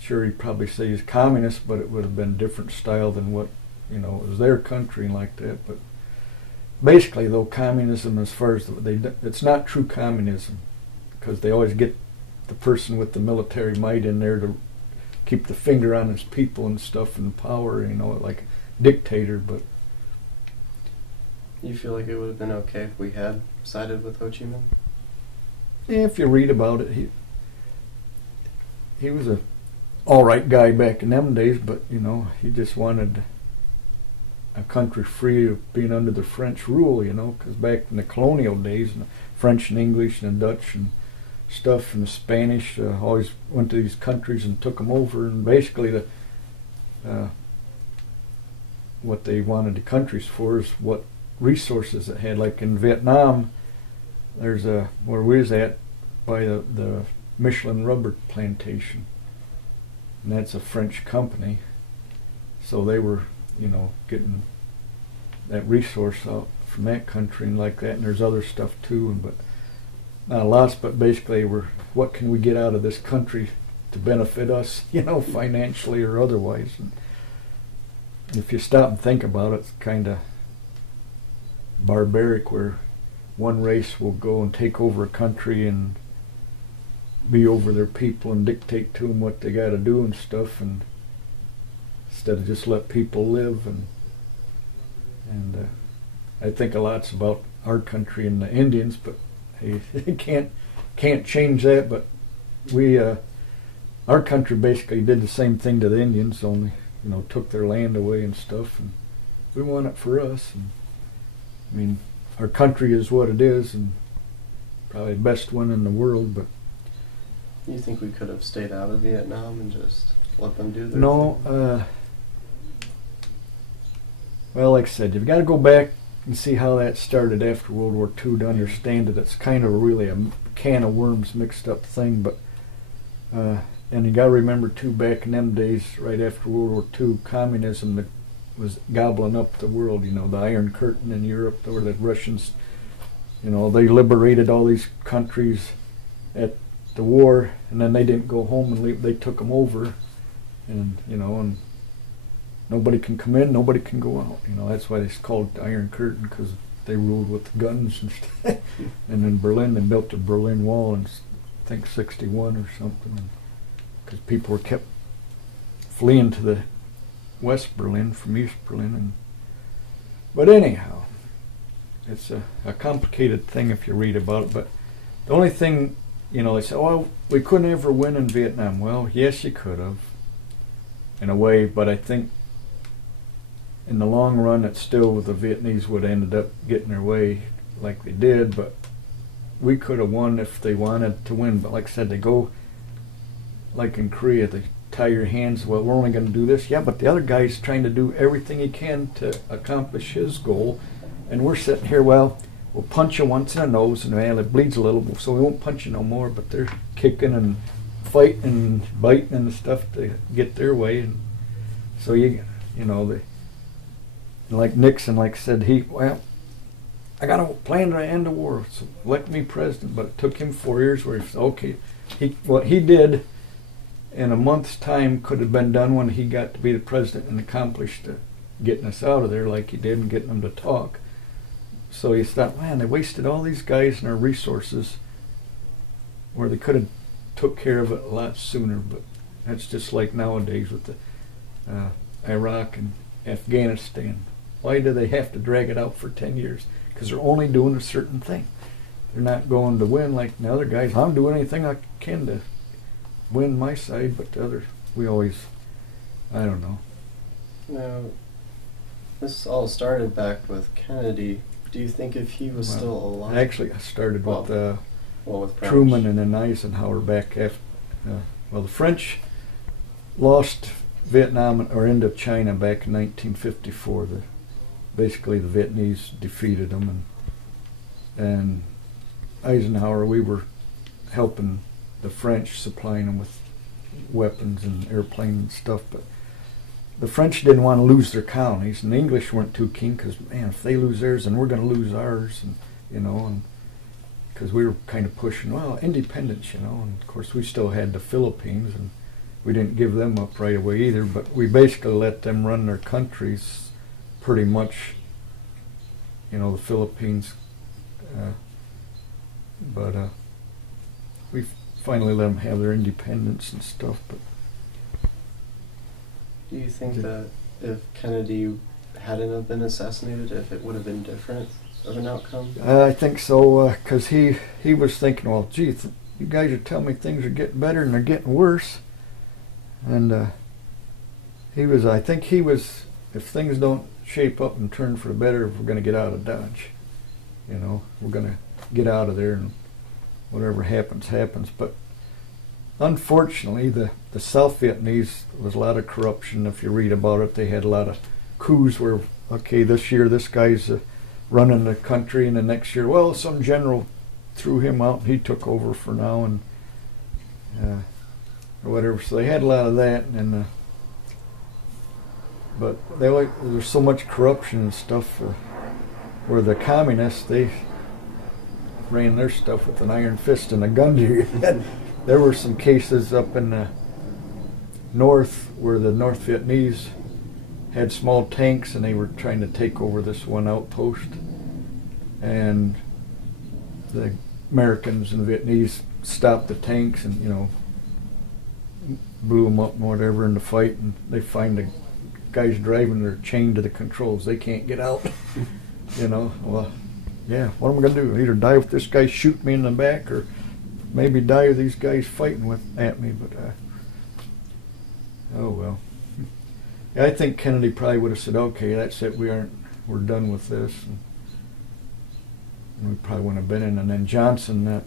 sure, he'd probably say he's communist, but it would have been a different style than what, you know, it was their country and like that. But basically, though, communism, as far as it's not true communism, because they always get the person with the military might in there to keep the finger on his people and stuff and power, you know, like a dictator. But you feel like it would have been okay if we had sided with Ho Chi Minh? Yeah, if you read about it, he was a all right guy back in them days, but you know, he just wanted a country free of being under the French rule, you know, because back in the colonial days, and the French and English and the Dutch and stuff and the Spanish always went to these countries and took them over, and basically what they wanted the countries for is what resources it had. Like in Vietnam, there's where we was at by the Michelin rubber plantation, and that's a French company, so they were, you know, getting that resource out from that country and like that. And there's other stuff too, but not lots, but basically what can we get out of this country to benefit us, you know, financially or otherwise. And if you stop and think about it, it's kind of barbaric where one race will go and take over a country and be over their people and dictate to them what they got to do and stuff, and instead of just let people live. And I think a lot's about our country and the Indians, but hey, can't change that. But we our country basically did the same thing to the Indians, only took their land away and stuff, and we want it for us. And I mean, our country is what it is, and probably the best one in the world. But you think we could have stayed out of Vietnam and just let them do their thing? No. Well, like I said, you've got to go back and see how that started after World War II to understand it. It's kind of really a can of worms mixed up thing. But and you got to remember too, back in them days, right after World War II, communism was gobbling up the world. The Iron Curtain in Europe, where the Russians, they liberated all these countries at the war, and then they didn't go home and leave. They took them over, and and nobody can come in, nobody can go out. That's why it's called the Iron Curtain, because they ruled with guns and stuff. And in Berlin, they built the Berlin Wall in, I think, '61 or something, because people were kept fleeing to the West Berlin from East Berlin. But anyhow, it's a complicated thing if you read about it. But the only thing, they say, oh, we couldn't ever win in Vietnam. Well, yes, you could have, in a way, but I think in the long run, it's still the Vietnamese would have ended up getting their way like they did. But we could have won if they wanted to win. But like I said, they go, like in Korea, they tie your hands. Well, we're only going to do this. Yeah, but the other guy's trying to do everything he can to accomplish his goal. And we're sitting here, well, we'll punch you once in the nose, and well, it bleeds a little, so we won't punch you no more. But they're kicking and fighting and biting and stuff to get their way. And so they, like Nixon, like I said, I got a plan to end the war, so elect me president. But it took him 4 years where he said, okay, what he did in a month's time could have been done when he got to be the president and accomplished getting us out of there like he did and getting them to talk. So he thought, man, they wasted all these guys and our resources where they could have took care of it a lot sooner. But that's just like nowadays with the Iraq and Afghanistan. Why do they have to drag it out for 10 years? Because they're only doing a certain thing. They're not going to win like the other guys. I'm doing anything I can to win my side, but the other, we always, I don't know. Now, this all started back with Kennedy. Do you think if he was still alive? Actually, I started with with Truman and then Eisenhower back after. The French lost Vietnam or Indochina back in 1954. Basically, the Vietnamese defeated them, and Eisenhower, we were helping the French, supplying them with weapons and airplanes and stuff. But the French didn't want to lose their colonies, and the English weren't too keen because, man, if they lose theirs, then we're going to lose ours, and and because we were kind of pushing, well, independence, and of course we still had the Philippines, and we didn't give them up right away either, but we basically let them run their countries pretty much, the Philippines, but we finally let them have their independence and stuff. But do you think that if Kennedy hadn't have been assassinated, if it would have been different of an outcome? I think so, because he was thinking, well, gee, you guys are telling me things are getting better and they're getting worse. And I think he was, if things don't shape up and turn for the better, we're going to get out of Dodge. We're going to get out of there, and whatever happens, happens. But unfortunately, the South Vietnamese, there was a lot of corruption. If you read about it, they had a lot of coups where, okay, this year this guy's running the country, and the next year, well, some general threw him out and he took over for now, and or whatever. So they had a lot of that, and but there's so much corruption and stuff where the communists, they ran their stuff with an iron fist and a gun to your head. There were some cases up in the north where the North Vietnamese had small tanks and they were trying to take over this one outpost, and the Americans and Vietnamese stopped the tanks and, you know, blew them up and whatever in the fight, and they find the guys driving, they're chained to the controls. They can't get out. You know, well, yeah, what am I going to do? Either die with this guy shooting me in the back, or maybe die with these guys fighting at me. But oh well. Yeah, I think Kennedy probably would have said, "Okay, that's it. We're done with this." And we probably wouldn't have been in. And then Johnson,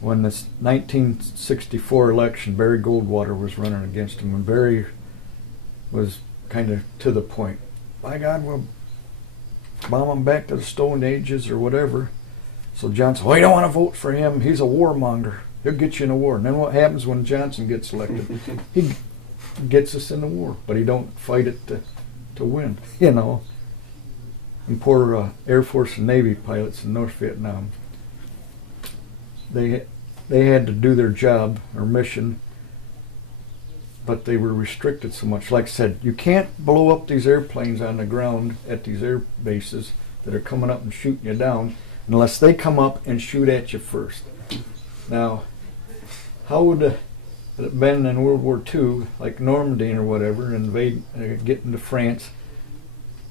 when this 1964 election, Barry Goldwater was running against him, and Barry was kind of to the point. By God, we'll bomb him back to the Stone Ages or whatever. So Johnson, well, you don't want to vote for him. He's a warmonger. He'll get you in a war. And then what happens when Johnson gets elected? He gets us in the war, but he don't fight it to win, you know. And poor Air Force and Navy pilots in North Vietnam, they had to do their job or mission, but they were restricted so much. Like I said, you can't blow up these airplanes on the ground at these air bases that are coming up and shooting you down unless they come up and shoot at you first. Now, how would it have been in World War II, like Normandy or whatever, invade, get into France?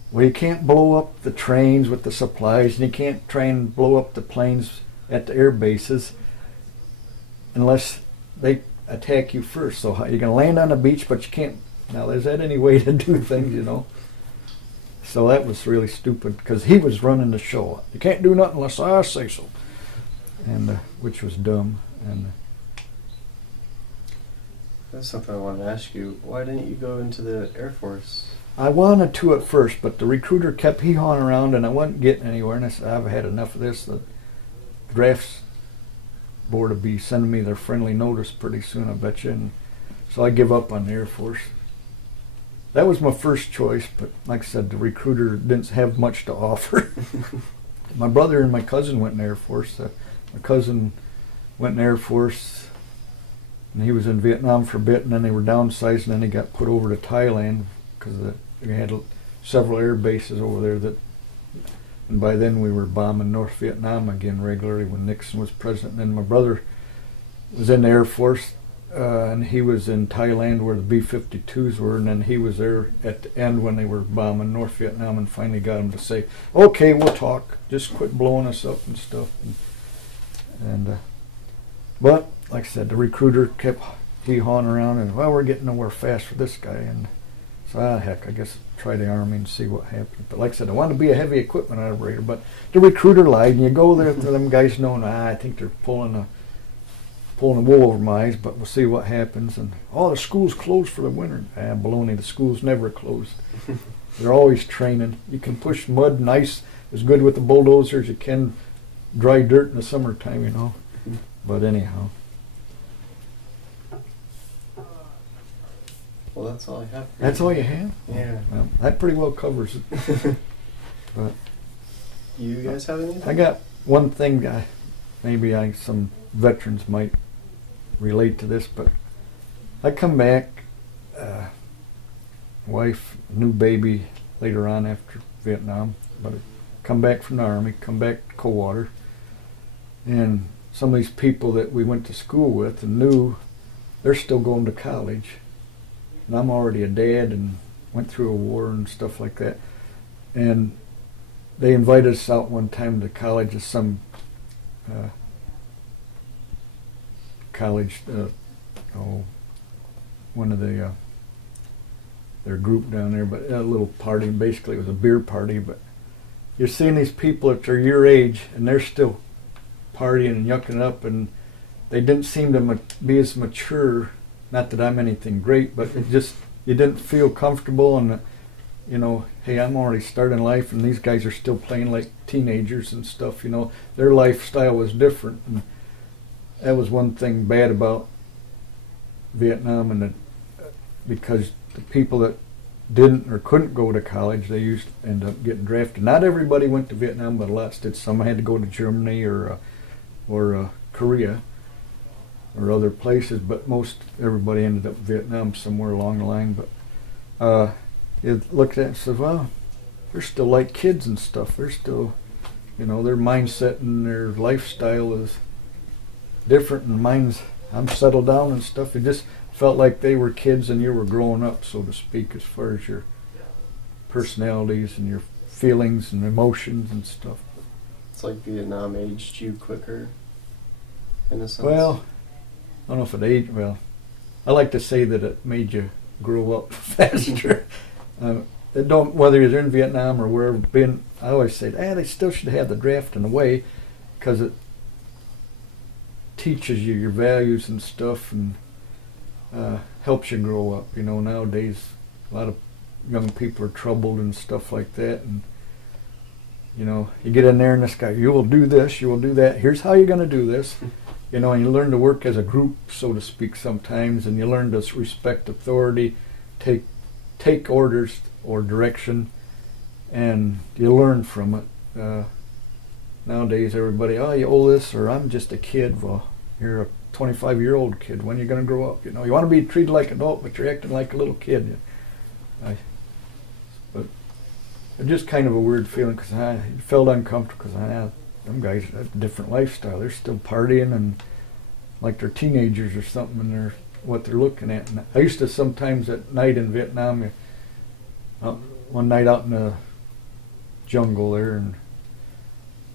Well, you can't blow up the trains with the supplies, and you can't try and blow up the planes at the air bases unless they attack you first. So you're going to land on the beach, but you can't. Now, is that any way to do things, you know? So that was really stupid, because he was running the show. You can't do nothing unless I say so, and which was dumb. And that's something I wanted to ask you. Why didn't you go into the Air Force? I wanted to at first, but the recruiter kept hee-hawing around, and I wasn't getting anywhere. And I said, I've had enough of this. The drafts board will be sending me their friendly notice pretty soon, I bet you. And so I give up on the Air Force. That was my first choice, but like I said, the recruiter didn't have much to offer. My brother and my cousin went in the Air Force. My cousin went in the Air Force, and he was in Vietnam for a bit, and then they were downsized, and then he got put over to Thailand because they had several air bases over there and by then we were bombing North Vietnam again regularly when Nixon was president. And then my brother was in the Air Force, and he was in Thailand where the B-52s were, and then he was there at the end when they were bombing North Vietnam, and finally got him to say, okay, we'll talk, just quit blowing us up and stuff. But like I said, the recruiter kept hee-hawing around, and well, we're getting nowhere fast for this guy. And so, heck, I guess try the Army and see what happens. But like I said, I wanted to be a heavy equipment operator, but the recruiter lied, and you go there to them guys knowing, I think they're pulling the wool over my eyes, but we'll see what happens. And, the school's closed for the winter. Baloney, the school's never closed. They're always training. You can push mud and ice as good with the bulldozer as you can dry dirt in the summertime, you know. But anyhow. Well, that's all I have. That's all you have? Yeah. Well, that pretty well covers it. But you guys have anything? I got one thing. Maybe some veterans might relate to this, but I come back, wife, new baby later on after Vietnam, but I come back from the Army, come back to Coldwater, and some of these people that we went to school with and knew, they're still going to college. And I'm already a dad and went through a war and stuff like that. And they invited us out one time to college of some college, one of the their group down there, but a little party. Basically, it was a beer party. But you're seeing these people that are your age, and they're still partying and yucking up, and they didn't seem to be as mature. Not that I'm anything great, but it just, you didn't feel comfortable, and you know, hey, I'm already starting life, and these guys are still playing like teenagers and stuff. You know, their lifestyle was different, and that was one thing bad about Vietnam, and because the people that didn't or couldn't go to college, they used to end up getting drafted. Not everybody went to Vietnam, but lots did. Some had to go to Germany or Korea or other places, but everybody ended up in Vietnam somewhere along the line. But you looked at it and said, well, they're still like kids and stuff. They're still, You know, their mindset and their lifestyle is different, and mine's, I'm settled down and stuff. It just felt like they were kids and you were growing up, so to speak, as far as your personalities and your feelings and emotions and stuff. It's like Vietnam aged you quicker, in a sense. Well, I don't know if it aged well. I like to say that it made you grow up faster. It don't, whether you're in Vietnam or wherever been. I always say, they still should have the draft in a way, because it teaches you your values and stuff, and helps you grow up. You know, nowadays a lot of young people are troubled and stuff like that, and you know, you get in there and this guy, you will do this, you will do that. Here's how you're going to do this. You know, and you learn to work as a group, so to speak, sometimes, and you learn to respect authority, take orders or direction, and you learn from it. Nowadays, everybody, you owe this, or I'm just a kid. Well, you're a 25-year-old kid. When are you going to grow up? You know, you want to be treated like an adult, but you're acting like a little kid. But it's just kind of a weird feeling, because I felt uncomfortable, because them guys have a different lifestyle. They're still partying and like they're teenagers or something, and they're what they're looking at. And I used to sometimes at night in Vietnam, one night out in the jungle there, and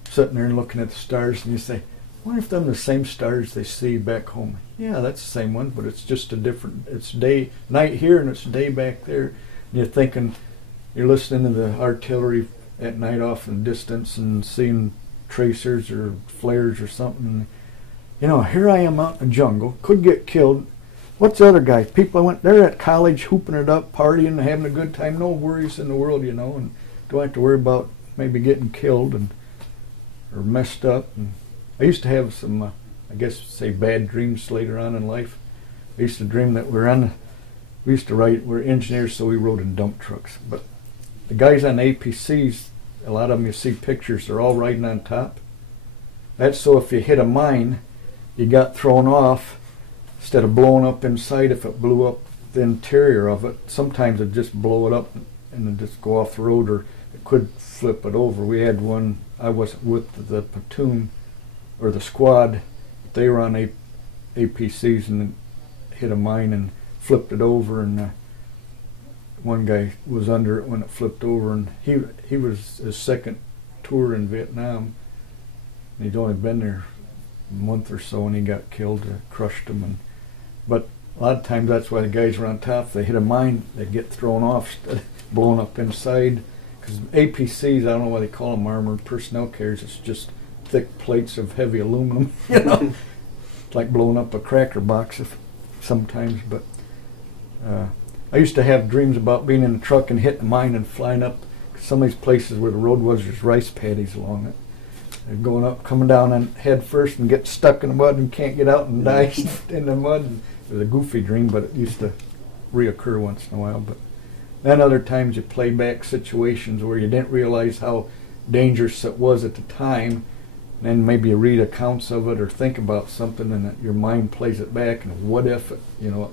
sitting there and looking at the stars, and you say, I wonder if them the same stars they see back home. Yeah, that's the same one, but it's just a different, it's night here and it's day back there. And you're thinking, you're listening to the artillery at night off in the distance and seeing tracers or flares or something. You know, here I am out in the jungle, could get killed. What's the other guys? People I went, they're at college hooping it up, partying, having a good time, no worries in the world, you know, and don't have to worry about maybe getting killed or messed up. And I used to have some, I guess, say bad dreams later on in life. I used to dream that we used to write, we're engineers, so we rode in dump trucks. But the guys on APCs, a lot of them you see pictures, they're all riding on top. That's so if you hit a mine, you got thrown off, instead of blowing up inside, if it blew up the interior of it, sometimes it'd just blow it up and then just go off the road, or it could flip it over. We had one, I wasn't with the platoon or the squad, they were on APCs and hit a mine and flipped it over, and one guy was under it when it flipped over, and he was his second tour in Vietnam, and he'd only been there a month or so, and he got killed, crushed him. But a lot of times that's why the guys were on top. If they hit a mine, they get thrown off, blown up inside. Because APCs, I don't know why they call them armored personnel carriers. It's just thick plates of heavy aluminum. You know, it's like blowing up a cracker box sometimes. But I used to have dreams about being in a truck and hitting a mine and flying up. Some of these places where the road was, there's rice paddies along it. They're going up, coming down on head first and get stuck in the mud and can't get out and die in the mud. It was a goofy dream, but it used to reoccur once in a while. But then other times you play back situations where you didn't realize how dangerous it was at the time. And then maybe you read accounts of it or think about something, and your mind plays it back. And what if it, you know,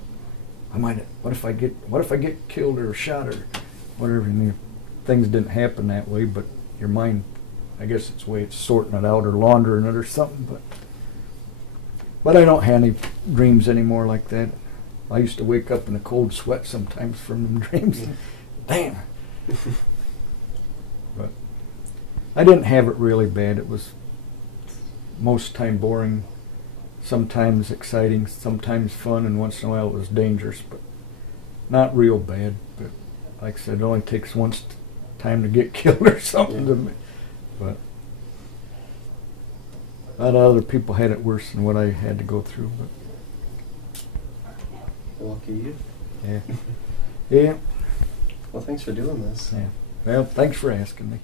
what if I get killed or shot or whatever? And things didn't happen that way, but your mind, I guess it's the way it's sorting it out or laundering it or something. But I don't have any dreams anymore like that. I used to wake up in a cold sweat sometimes from them dreams. Damn. But I didn't have it really bad. It was most time boring, sometimes exciting, sometimes fun, and once in a while it was dangerous, but not real bad. But like I said, it only takes once time to get killed or something to me. But a lot of other people had it worse than what I had to go through. But Lucky you. yeah, yeah. Well, thanks for doing this. Yeah. Well, thanks for asking me.